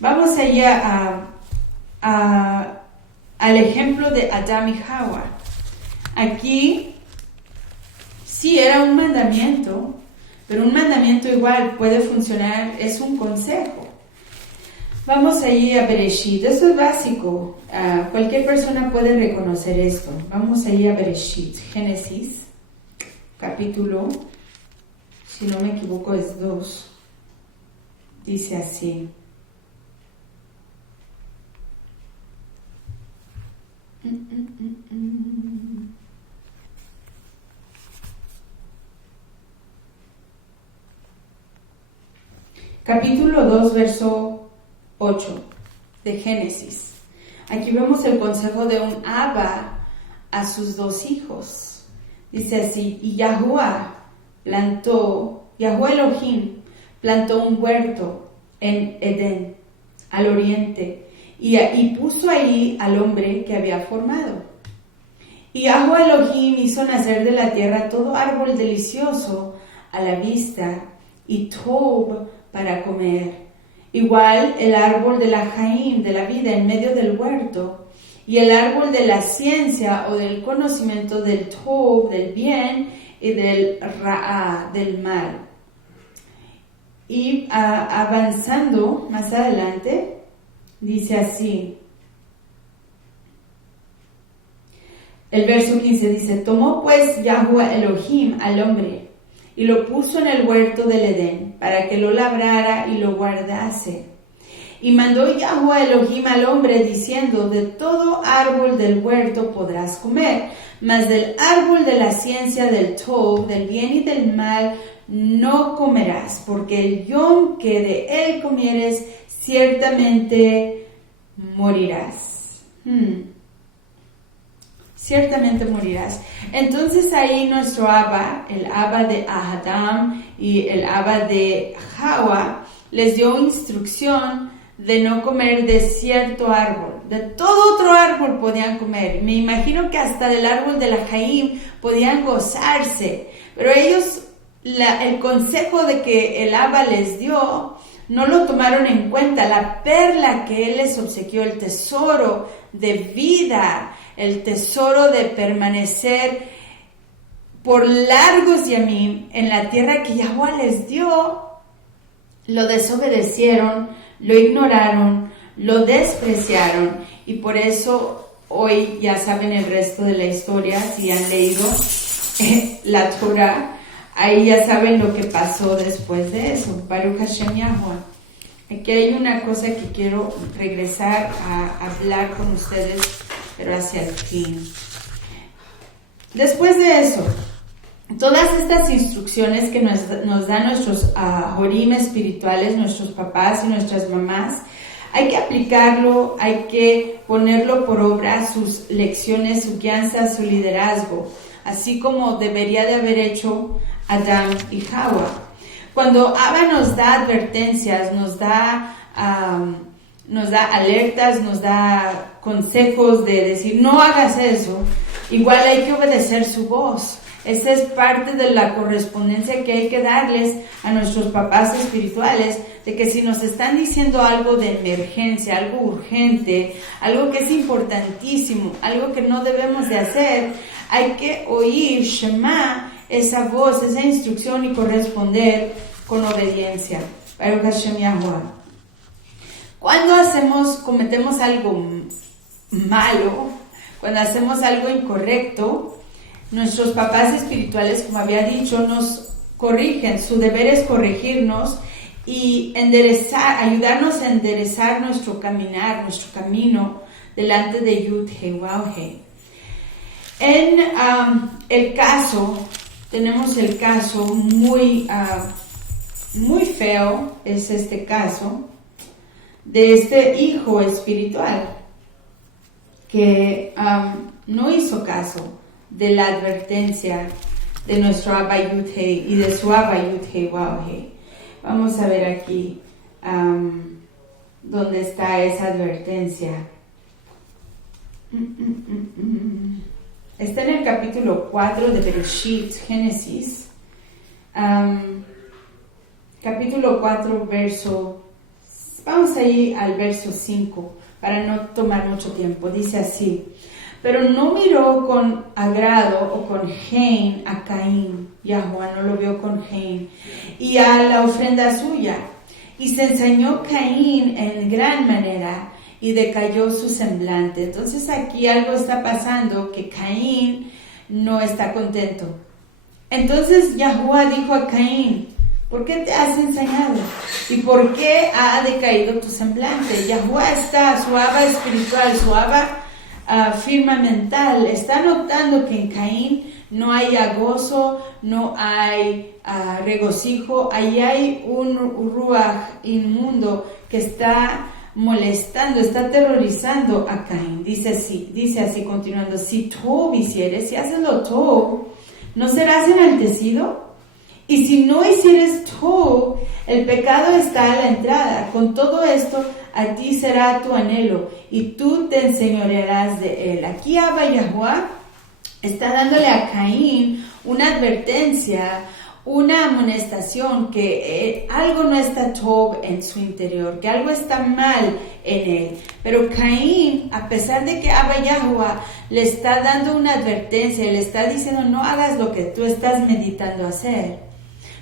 Vamos allá al ejemplo de Adán y Hawa. Aquí sí era un mandamiento, pero un mandamiento igual puede funcionar, es un consejo. Vamos allí a Bereshit, eso es básico, cualquier persona puede reconocer esto. Vamos allí a Bereshit, Génesis, capítulo, si no me equivoco es 2, dice así. capítulo 2, verso 8 de Génesis. Aquí vemos el consejo de un Abba a sus dos hijos. Dice así: y Yahuwah Elohim plantó un huerto en Edén, al oriente, y puso ahí al hombre que había formado. Y Yahuwah Elohim hizo nacer de la tierra todo árbol delicioso a la vista y tob para comer. Igual el árbol de la Jaim, de la vida, en medio del huerto, y el árbol de la ciencia o del conocimiento del tob, del bien, y del ra'a, del mal. Y avanzando más adelante, dice así, el verso 15 dice: tomó pues Yahuwah Elohim al hombre y lo puso en el huerto del Edén para que lo labrara y lo guardase. Y mandó Yahuwah Elohim al hombre diciendo: de todo árbol del huerto podrás comer, mas del árbol de la ciencia del tob, del bien y del mal, no comerás, porque el yom que de él comieres, ciertamente morirás. Ciertamente morirás. Entonces ahí nuestro Abba, el Abba de Adam y el Abba de Hawa, les dio instrucción de no comer de cierto árbol. De todo otro árbol podían comer. Me imagino que hasta del árbol de la Jaim podían gozarse. Pero ellos, el consejo de que el Abba les dio, no lo tomaron en cuenta. La perla que él les obsequió, el tesoro de vida, el tesoro de permanecer por largos yamim en la tierra que Yahuwah les dio, lo desobedecieron, lo ignoraron, lo despreciaron, y por eso hoy ya saben el resto de la historia. Si han leído la Torah, ahí ya saben lo que pasó después de eso. Baruch Hashem Yahuwah. Aquí hay una cosa que quiero regresar a hablar con ustedes, pero hacia el fin. Después de eso, todas estas instrucciones que nos dan nuestros jorim espirituales, nuestros papás y nuestras mamás, hay que aplicarlo, hay que ponerlo por obra, sus lecciones, su guianza, su liderazgo, así como debería de haber hecho Adán y Hawa. Cuando Abba nos da advertencias, nos da alertas, nos da consejos de decir no hagas eso, igual hay que obedecer su voz. Esa es parte de la correspondencia que hay que darles a nuestros papás espirituales, de que si nos están diciendo algo de emergencia, algo urgente, algo que es importantísimo, algo que no debemos de hacer, hay que oír Shema, esa voz, esa instrucción, y corresponder con obediencia. Baruch Hashem Yahuwah. Cuando cometemos algo malo, cuando hacemos algo incorrecto, nuestros papás espirituales, como había dicho, nos corrigen. Su deber es corregirnos y ayudarnos a enderezar nuestro caminar, nuestro camino delante de Yud He Waw He. En tenemos el caso muy feo, es este caso de este hijo espiritual que no hizo caso de la advertencia de nuestro Abba Yud He y de su Abba Yud He Waw He. Vamos a ver aquí dónde está esa advertencia. Está en el capítulo 4 de Bereshit, Génesis. Capítulo 4, vamos ahí al verso 5 para no tomar mucho tiempo. Dice así: pero no miró con agrado o con Hein a Caín, Yahuwah no lo vio con Hein, y a la ofrenda suya, y se ensañó Caín en gran manera, y decayó su semblante. Entonces aquí algo está pasando, que Caín no está contento. Entonces Yahuwah dijo a Caín: ¿por qué te has ensañado? ¿Y por qué ha decaído tu semblante? Yahuwah está, su Abba espiritual, su Abba firmamental, está notando que en Caín no hay gozo, no hay regocijo. Ahí hay un ruaj inmundo que está molestando, está aterrorizando a Caín. Dice así continuando: si tú hicieres, si haces lo tú, ¿no serás enaltecido? Y si no hicieres tú, el pecado está a la entrada. Con todo esto, a ti será tu anhelo, y tú te enseñorearás de él. Aquí Abba Yahuwah está dándole a Caín una advertencia, una amonestación, que algo no está tov en su interior, que algo está mal en él. Pero Caín, a pesar de que Abba Yahuwah le está dando una advertencia, le está diciendo: no hagas lo que tú estás meditando hacer,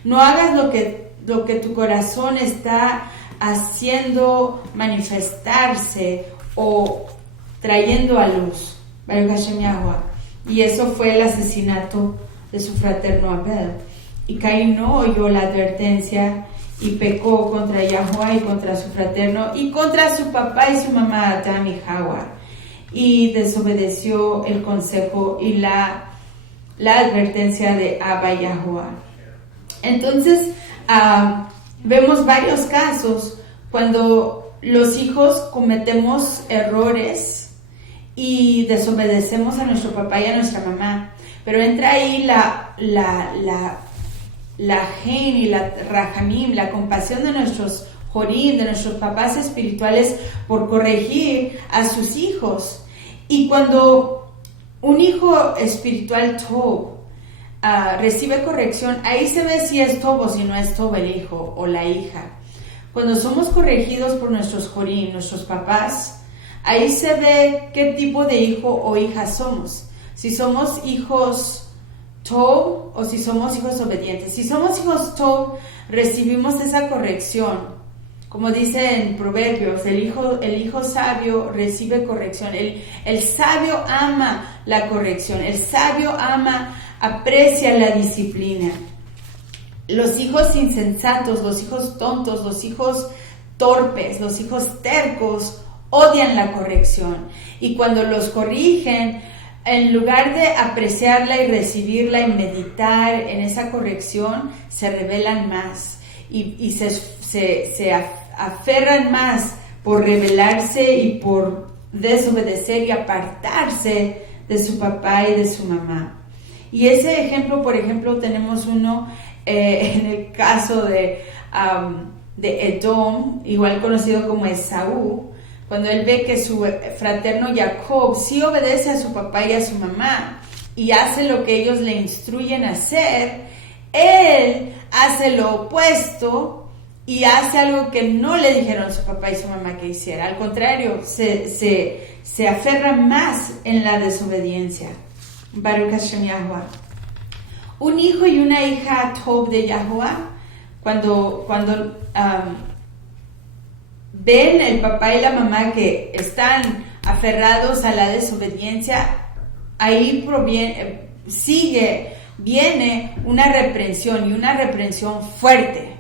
no hagas lo que tu corazón está haciendo manifestarse o trayendo a luz. Y eso fue el asesinato de su fraterno Abel. Y Caín no oyó la advertencia y pecó contra Yahuwah y contra su fraterno y contra su papá y su mamá Adam y Hawa, y desobedeció el consejo y la advertencia de Abba Yahuwah. Entonces vemos varios casos cuando los hijos cometemos errores y desobedecemos a nuestro papá y a nuestra mamá, pero entra ahí la gen y la rahamim, la compasión de nuestros jorim, de nuestros papás espirituales, por corregir a sus hijos. Y cuando un hijo espiritual tov recibe corrección, ahí se ve si es tov o si no es tov el hijo o la hija. Cuando somos corregidos por nuestros jorim, nuestros papás, ahí se ve qué tipo de hijo o hija somos. Si somos hijos tov o si somos hijos obedientes. Si somos hijos tov, recibimos esa corrección. Como dice en Proverbios, el hijo sabio recibe corrección. El sabio ama la corrección. El sabio aprecia la disciplina. Los hijos insensatos, los hijos tontos, los hijos torpes, los hijos tercos odian la corrección. Y cuando los corrigen, en lugar de apreciarla y recibirla y meditar en esa corrección, se rebelan más y se aferran más por rebelarse y por desobedecer y apartarse de su papá y de su mamá. Y ese ejemplo, por ejemplo, tenemos uno en el caso de Edom, igual conocido como Esaú. Cuando él ve que su fraterno Jacob sí obedece a su papá y a su mamá y hace lo que ellos le instruyen a hacer, él hace lo opuesto y hace algo que no le dijeron su papá y su mamá que hiciera. Al contrario, se aferra más en la desobediencia. Baruch Hashem Yahuwah. Un hijo y una hija tov de Yahuwah, cuando ven el papá y la mamá que están aferrados a la desobediencia, ahí viene una reprensión, y una reprensión fuerte,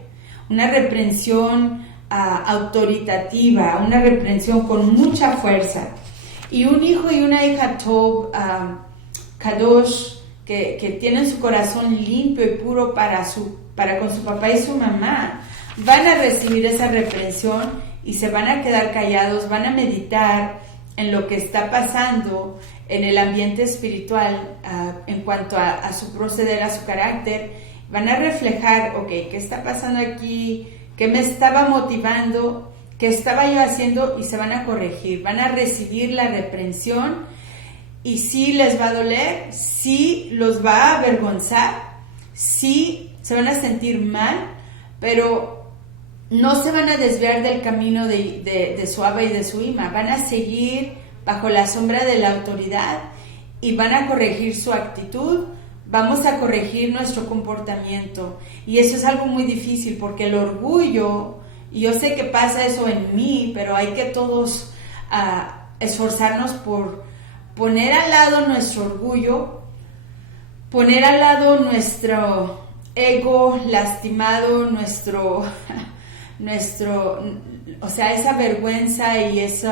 una reprensión autoritativa, una reprensión con mucha fuerza. Y un hijo y una hija tov, kadosh, que tienen su corazón limpio y puro para con su papá y su mamá, van a recibir esa reprensión y se van a quedar callados, van a meditar en lo que está pasando en el ambiente espiritual en cuanto a su proceder, a su carácter. Van a reflejar, ¿qué está pasando aquí? ¿Qué me estaba motivando? ¿Qué estaba yo haciendo? Y se van a corregir, van a recibir la reprensión, y sí les va a doler, sí los va a avergonzar, sí se van a sentir mal, pero no se van a desviar del camino de su Abba y de su Ima. Van a seguir bajo la sombra de la autoridad y van a corregir su actitud. Vamos a corregir nuestro comportamiento, y eso es algo muy difícil, porque el orgullo, y yo sé que pasa eso en mí, pero hay que todos esforzarnos por poner al lado nuestro orgullo, poner al lado nuestro ego lastimado, esa vergüenza y ese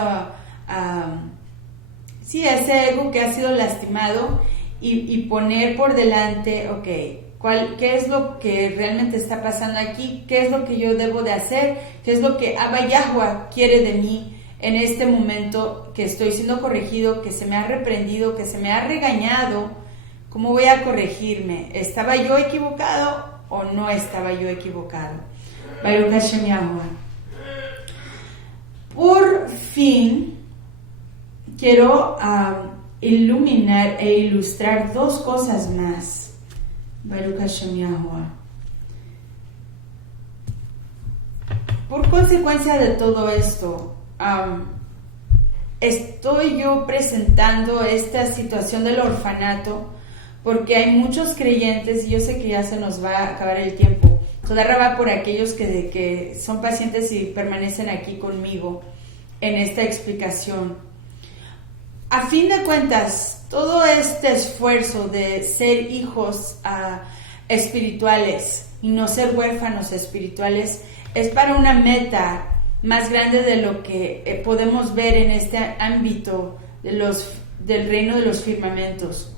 ego que ha sido lastimado, y poner por delante, ¿qué es lo que realmente está pasando aquí? ¿Qué es lo que yo debo de hacer? ¿Qué es lo que Abba Yahweh quiere de mí en este momento que estoy siendo corregido, que se me ha reprendido, que se me ha regañado? ¿Cómo voy a corregirme? ¿Estaba yo equivocado o no estaba yo equivocado? Baruch Hashem Yahweh. Por fin, quiero iluminar e ilustrar dos cosas más. Baruch Hashem Yahweh. Por consecuencia de todo esto, estoy yo presentando esta situación del orfanato porque hay muchos creyentes, y yo sé que ya se nos va a acabar el tiempo. Toda va por aquellos que son pacientes y permanecen aquí conmigo en esta explicación. A fin de cuentas, todo este esfuerzo de ser hijos espirituales y no ser huérfanos espirituales es para una meta más grande de lo que podemos ver en este ámbito del reino de los firmamentos.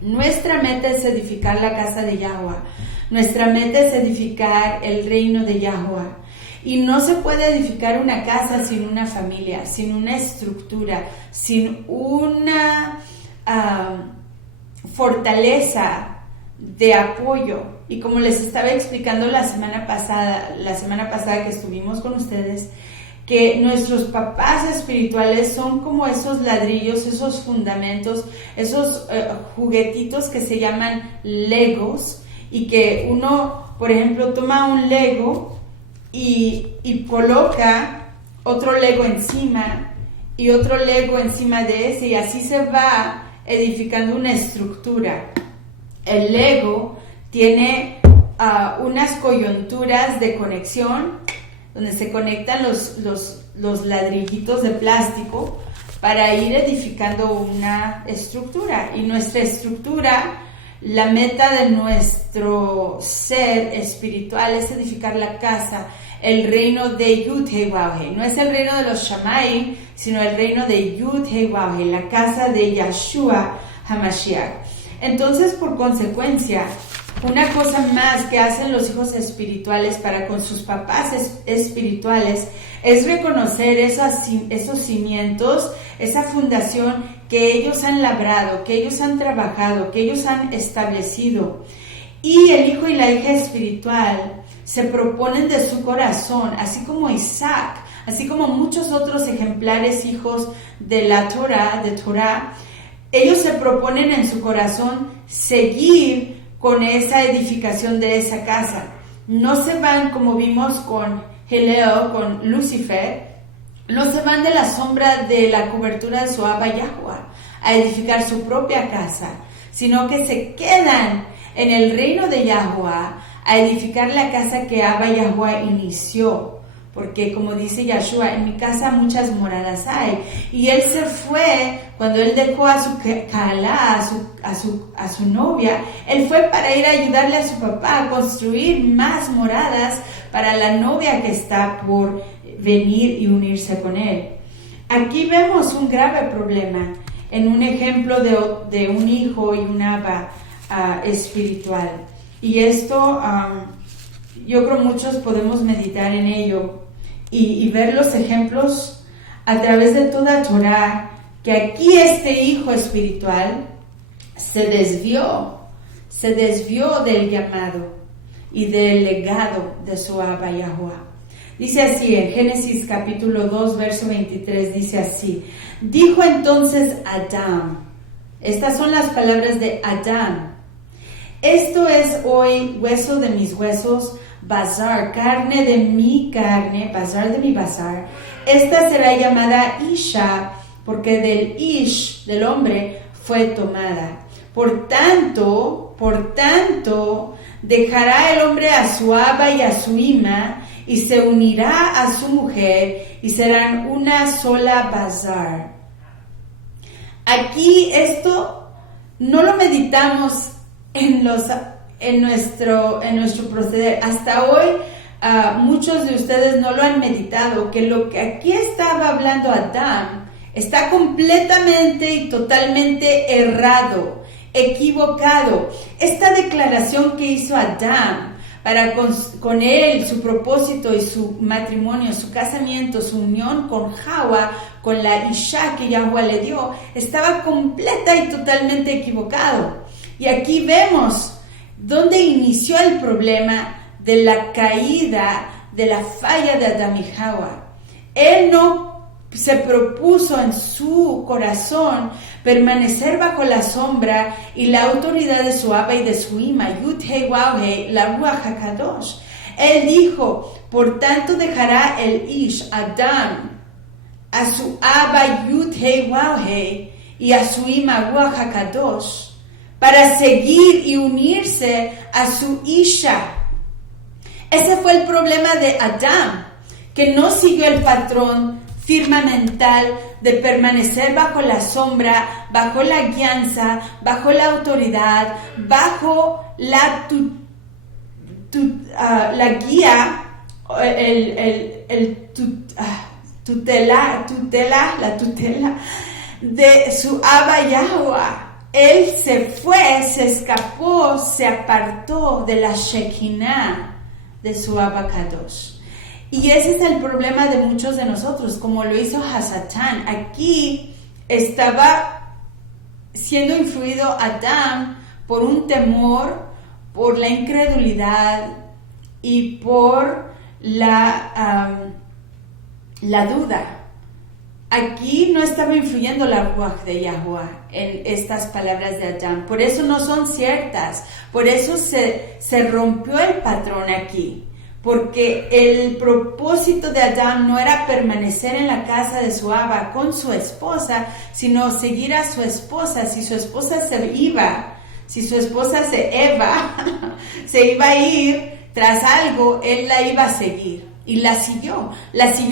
Nuestra meta es edificar la casa de Yahweh. Nuestra meta es edificar el reino de Yahweh. Y no se puede edificar una casa sin una familia, sin una estructura, sin una fortaleza de apoyo. Y como les estaba explicando la semana pasada que estuvimos con ustedes, que nuestros papás espirituales son como esos ladrillos, esos fundamentos, esos juguetitos que se llaman legos, y que uno, por ejemplo, toma un lego y coloca otro lego encima y otro lego encima de ese, y así se va edificando una estructura. El lego tiene unas coyunturas de conexión donde se conectan los ladrillitos de plástico para ir edificando una estructura. Y nuestra estructura, la meta de nuestro ser espiritual es edificar la casa, el reino de Yud-Heh-Wav-Heh. No es el reino de los Shamayim, sino el reino de Yud-Heh-Wav-Heh, la casa de Yahshua HaMashiach. Entonces, por consecuencia, una cosa más que hacen los hijos espirituales para con sus papás espirituales es reconocer esos cimientos, esa fundación que ellos han labrado, que ellos han trabajado, que ellos han establecido. Y el hijo y la hija espiritual se proponen de su corazón, así como Isaac, así como muchos otros ejemplares hijos de la Torah, ellos se proponen en su corazón seguir con esa edificación de esa casa. No se van, como vimos con Heleo, con Lucifer, no se van de la sombra de la cobertura de su Abba Yahweh a edificar su propia casa, sino que se quedan en el reino de Yahweh a edificar la casa que Abba Yahweh inició. Porque como dice Yahshua, en mi casa muchas moradas hay. Y él se fue, cuando él dejó a su Kalá, a su novia, él fue para ir a ayudarle a su papá a construir más moradas para la novia que está por venir y unirse con él. Aquí vemos un grave problema en un ejemplo de un hijo y un Abba espiritual. Y esto, yo creo muchos podemos meditar en ello y ver los ejemplos a través de toda Torah, que aquí este hijo espiritual se desvió del llamado y del legado de su Abba Yahweh. Dice así en Génesis capítulo 2 verso 23, dice así: dijo entonces Adán, estas son las palabras de Adán: esto es hoy hueso de mis huesos, basar, carne de mi carne, basar de mi basar. Esta será llamada Isha, porque del Ish, del hombre, fue tomada. Por tanto, dejará el hombre a su Abba y a su Ima, y se unirá a su mujer, y serán una sola basar. Aquí esto no lo meditamos en nuestro proceder. Hasta hoy muchos de ustedes no lo han meditado, que lo que aquí estaba hablando Adán está completamente y totalmente errado equivocado. Esta declaración que hizo Adán para con él, su propósito y su matrimonio, su casamiento, su unión con Hawa, con la Isha que Yahweh le dio, estaba completa y totalmente equivocado. Y aquí vemos dónde inició el problema de la caída, de la falla de Adán y Hawa. Él no se propuso en su corazón permanecer bajo la sombra y la autoridad de su Abba y de su Ima, Yud-Hei Waw-Hei, la Ruach HaKadosh. Él dijo, por tanto dejará el Ish, Adán, a su Abba Yud-Hei Waw-Hei y a su Ima Ruach HaKadosh, para seguir y unirse a su Isha. Ese fue el problema de Adán, que no siguió el patrón firmamental de permanecer bajo la sombra, bajo la guianza, bajo la autoridad, bajo la guía, la tutela de su Abba Yahweh. Él se fue, se escapó, se apartó de la Shekinah de su Abba Kadosh. Y ese es el problema de muchos de nosotros, como lo hizo Hasatán. Aquí estaba siendo influido Adán por un temor, por la incredulidad y por la duda. Aquí no estaba influyendo la Ruach de Yahweh en estas palabras de Adán. Por eso no son ciertas. Por eso se rompió el patrón aquí. Porque el propósito de Adán no era permanecer en la casa de su Abba con su esposa, sino seguir a su esposa. Si su esposa se iba a ir tras algo, él la iba a seguir. Y la siguió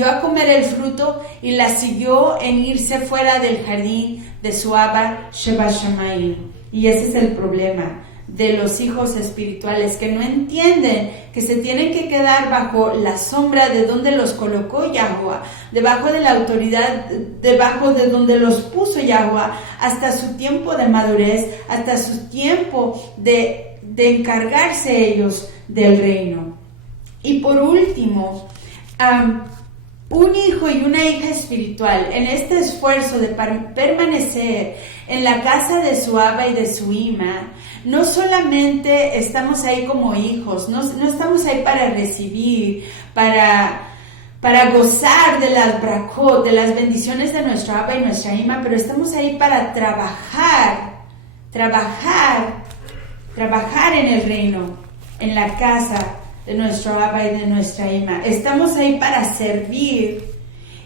a comer el fruto y la siguió en irse fuera del jardín de su Abba Sheba Shamayim. Y ese es el problema de los hijos espirituales, que no entienden que se tienen que quedar bajo la sombra de donde los colocó Yahweh, debajo de la autoridad, debajo de donde los puso Yahweh, hasta su tiempo de madurez, hasta su tiempo de encargarse ellos del reino. Y por último, un hijo y una hija espiritual, en este esfuerzo de permanecer en la casa de su Abba y de su Ima, no solamente estamos ahí como hijos, no estamos ahí para recibir, para gozar de las brakot, de las bendiciones de nuestro Abba y nuestra Ima, pero estamos ahí para trabajar en el reino, en la casa de nuestro Abba y de nuestra Ima. Estamos ahí para servir.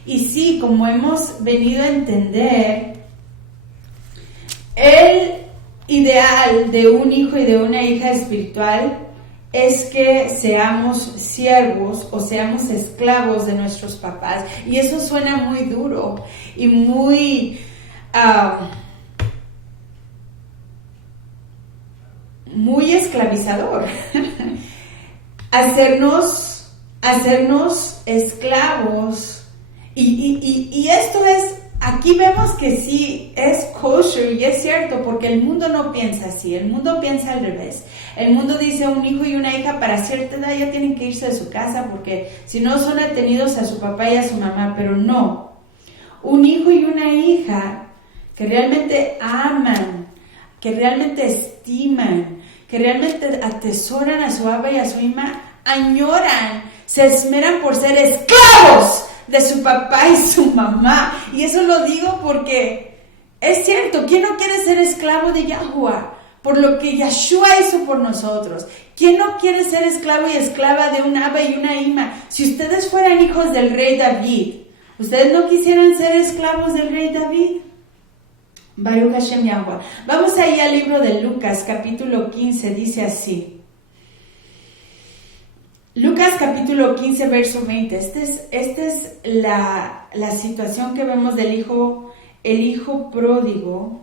Y sí, como hemos venido a entender, el ideal de un hijo y de una hija espiritual es que seamos siervos o seamos esclavos de nuestros papás. Y eso suena muy duro y muy esclavizador. hacernos esclavos. Y esto es, aquí vemos que sí es kosher y es cierto, porque el mundo no piensa así, el mundo piensa al revés. El mundo dice un hijo y una hija para cierta edad ya tienen que irse de su casa porque si no son atenidos a su papá y a su mamá, pero no. Un hijo y una hija que realmente aman, que realmente estiman, que realmente atesoran a su Abba y a su Ima, añoran, se esmeran por ser esclavos de su papá y su mamá. Y eso lo digo porque es cierto, ¿quién no quiere ser esclavo de Yahweh? Por lo que Yahshua hizo por nosotros. ¿Quién no quiere ser esclavo y esclava de un Abba y una Ima? Si ustedes fueran hijos del rey David, ¿ustedes no quisieran ser esclavos del rey David? Baruch Hashem Yahweh. Vamos ahí al libro de Lucas, capítulo 15, dice así. Lucas capítulo 15, verso 20. Esta es la situación que vemos del el hijo pródigo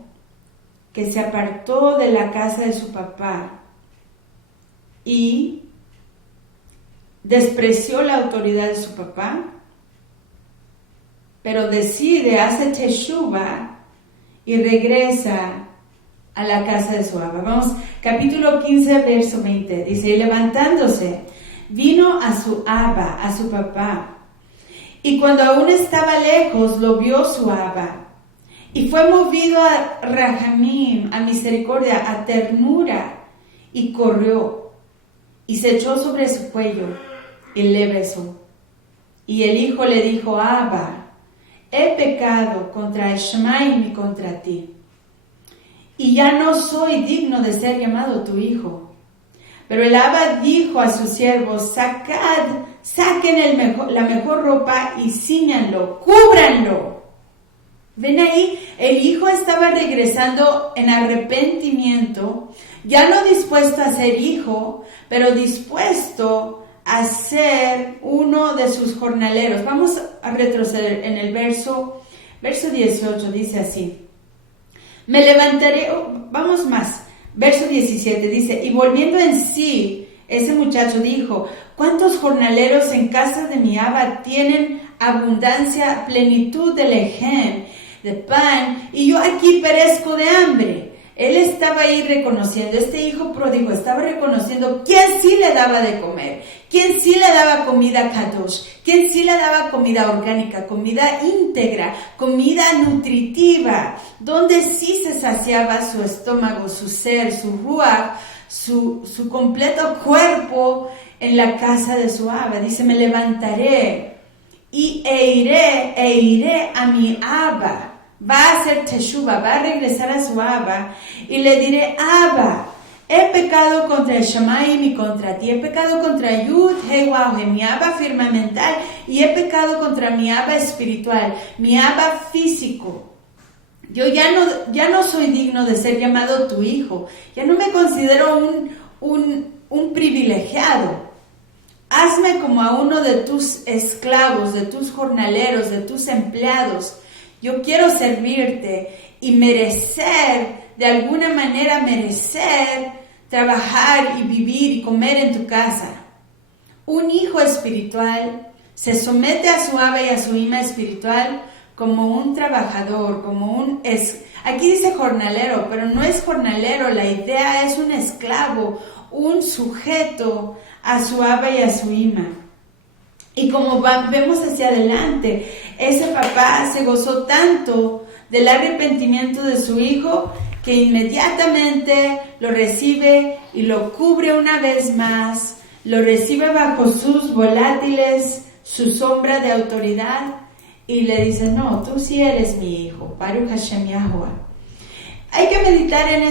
que se apartó de la casa de su papá y despreció la autoridad de su papá, pero hace teshuva y regresa a la casa de su abba. Vamos, capítulo 15, verso 20. Dice, y levantándose, vino a su abba, a su papá. Y cuando aún estaba lejos, lo vio su abba. Y fue movido a Rahamim, a misericordia, a ternura, y corrió, y se echó sobre su cuello, y le besó. Y el hijo le dijo, Abba, he pecado contra Shemaim y contra ti, y ya no soy digno de ser llamado tu hijo. Pero el Abba dijo a sus siervos, saquen la mejor ropa y cíñanlo, cúbranlo. Ven ahí, el hijo estaba regresando en arrepentimiento, ya no dispuesto a ser hijo, pero dispuesto a ser uno de sus jornaleros. Vamos a retroceder en el verso 18, dice así. Me levantaré, vamos más, verso 17 dice, y volviendo en sí, ese muchacho dijo, ¿cuántos jornaleros en casa de mi abba tienen abundancia, plenitud de lejem, de pan, y yo aquí perezco de hambre? Él estaba ahí reconociendo, este hijo pródigo estaba reconociendo quién sí le daba de comer, quién sí le daba comida kadosh, quién sí le daba comida orgánica, comida íntegra, comida nutritiva, donde sí se saciaba su estómago, su ser, su ruach, su completo cuerpo en la casa de su abba. Dice, me levantaré e iré a mi abba. Va a hacer teshuva, va a regresar a su abba y le diré, Abba, he pecado contra el Shemaim y contra ti, he pecado contra Yud, He, Waw, He, mi abba firmamental, y he pecado contra mi abba espiritual, mi abba físico. Yo ya no soy digno de ser llamado tu hijo, ya no me considero un privilegiado. Hazme como a uno de tus esclavos, de tus jornaleros, de tus empleados. Yo quiero servirte y de alguna manera merecer, trabajar y vivir y comer en tu casa. Un hijo espiritual se somete a su abba y a su ima espiritual como un trabajador, aquí dice jornalero, pero no es jornalero, la idea es un esclavo, un sujeto a su abba y a su ima. Y como vemos hacia adelante, ese papá se gozó tanto del arrepentimiento de su hijo que inmediatamente lo recibe y lo cubre una vez más, lo recibe bajo sus volátiles, su sombra de autoridad y le dice, no, tú sí eres mi hijo, Baruch Hashem Yahuwah. Hay que meditar en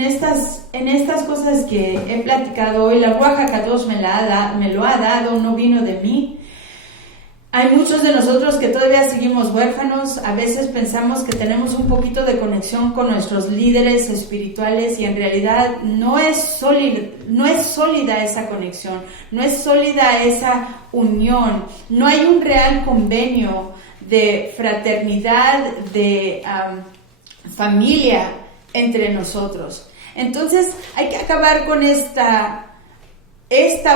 estas cosas que he platicado hoy. La Ruach HaKadosh me lo ha dado, no vino de mí. Hay muchos de nosotros que todavía seguimos huérfanos, a veces pensamos que tenemos un poquito de conexión con nuestros líderes espirituales y en realidad no es sólida esa conexión, no es sólida esa unión, no hay un real convenio de fraternidad, de familia entre nosotros. Entonces hay que acabar con esta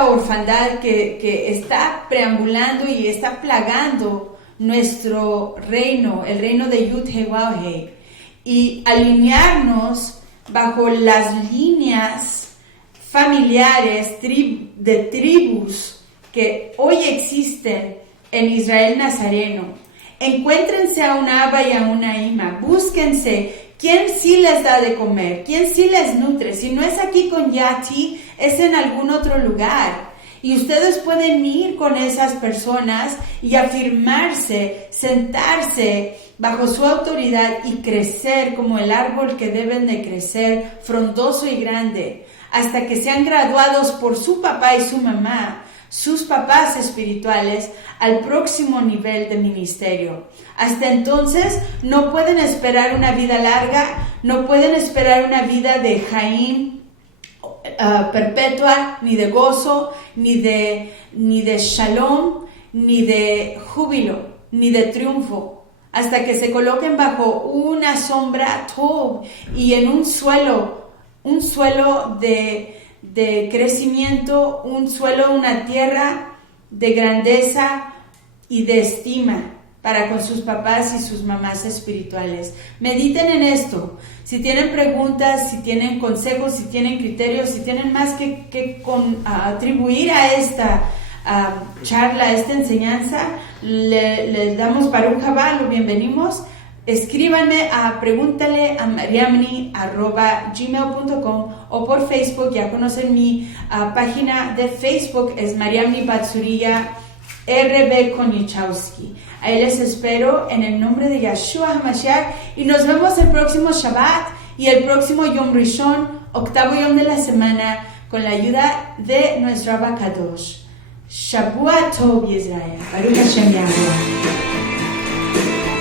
orfandad que está preambulando y está plagando nuestro reino, el reino de Yud He Waw He, y alinearnos bajo las líneas familiares de tribus que hoy existen en Israel Nazareno. Encuéntrense a una abba y a una ima, búsquense quién sí les da de comer, quién sí les nutre. Si no es aquí con Yati, es en algún otro lugar. Y ustedes pueden ir con esas personas y afirmarse, sentarse bajo su autoridad y crecer como el árbol que deben de crecer, frondoso y grande, hasta que sean graduados por su papá y su mamá, sus papás espirituales, al próximo nivel de ministerio. Hasta entonces no pueden esperar una vida larga, no pueden esperar una vida de Jaim perpetua, ni de gozo, ni de shalom, ni de júbilo, ni de triunfo, hasta que se coloquen bajo una sombra tov y en un suelo de crecimiento, un suelo, una tierra de grandeza y de estima, para con sus papás y sus mamás espirituales. Mediten en esto. Si tienen preguntas, si tienen consejos, si tienen criterios, si tienen más que atribuir a esta charla, a esta enseñanza, les damos Baruch Haba, lo bienvenimos. Escríbanme a preguntaleamariamni@gmail.com o por Facebook. Ya conocen mi página de Facebook, es Mariamni Batsuriya RB Konichowski. Ahí les espero en el nombre de Yeshua HaMashiach y nos vemos el próximo Shabbat y el próximo Yom Rishon, octavo Yom de la semana, con la ayuda de nuestro Abba Kadosh. Shavua Tov Yisrael. Baruch Hashem Yahuwah.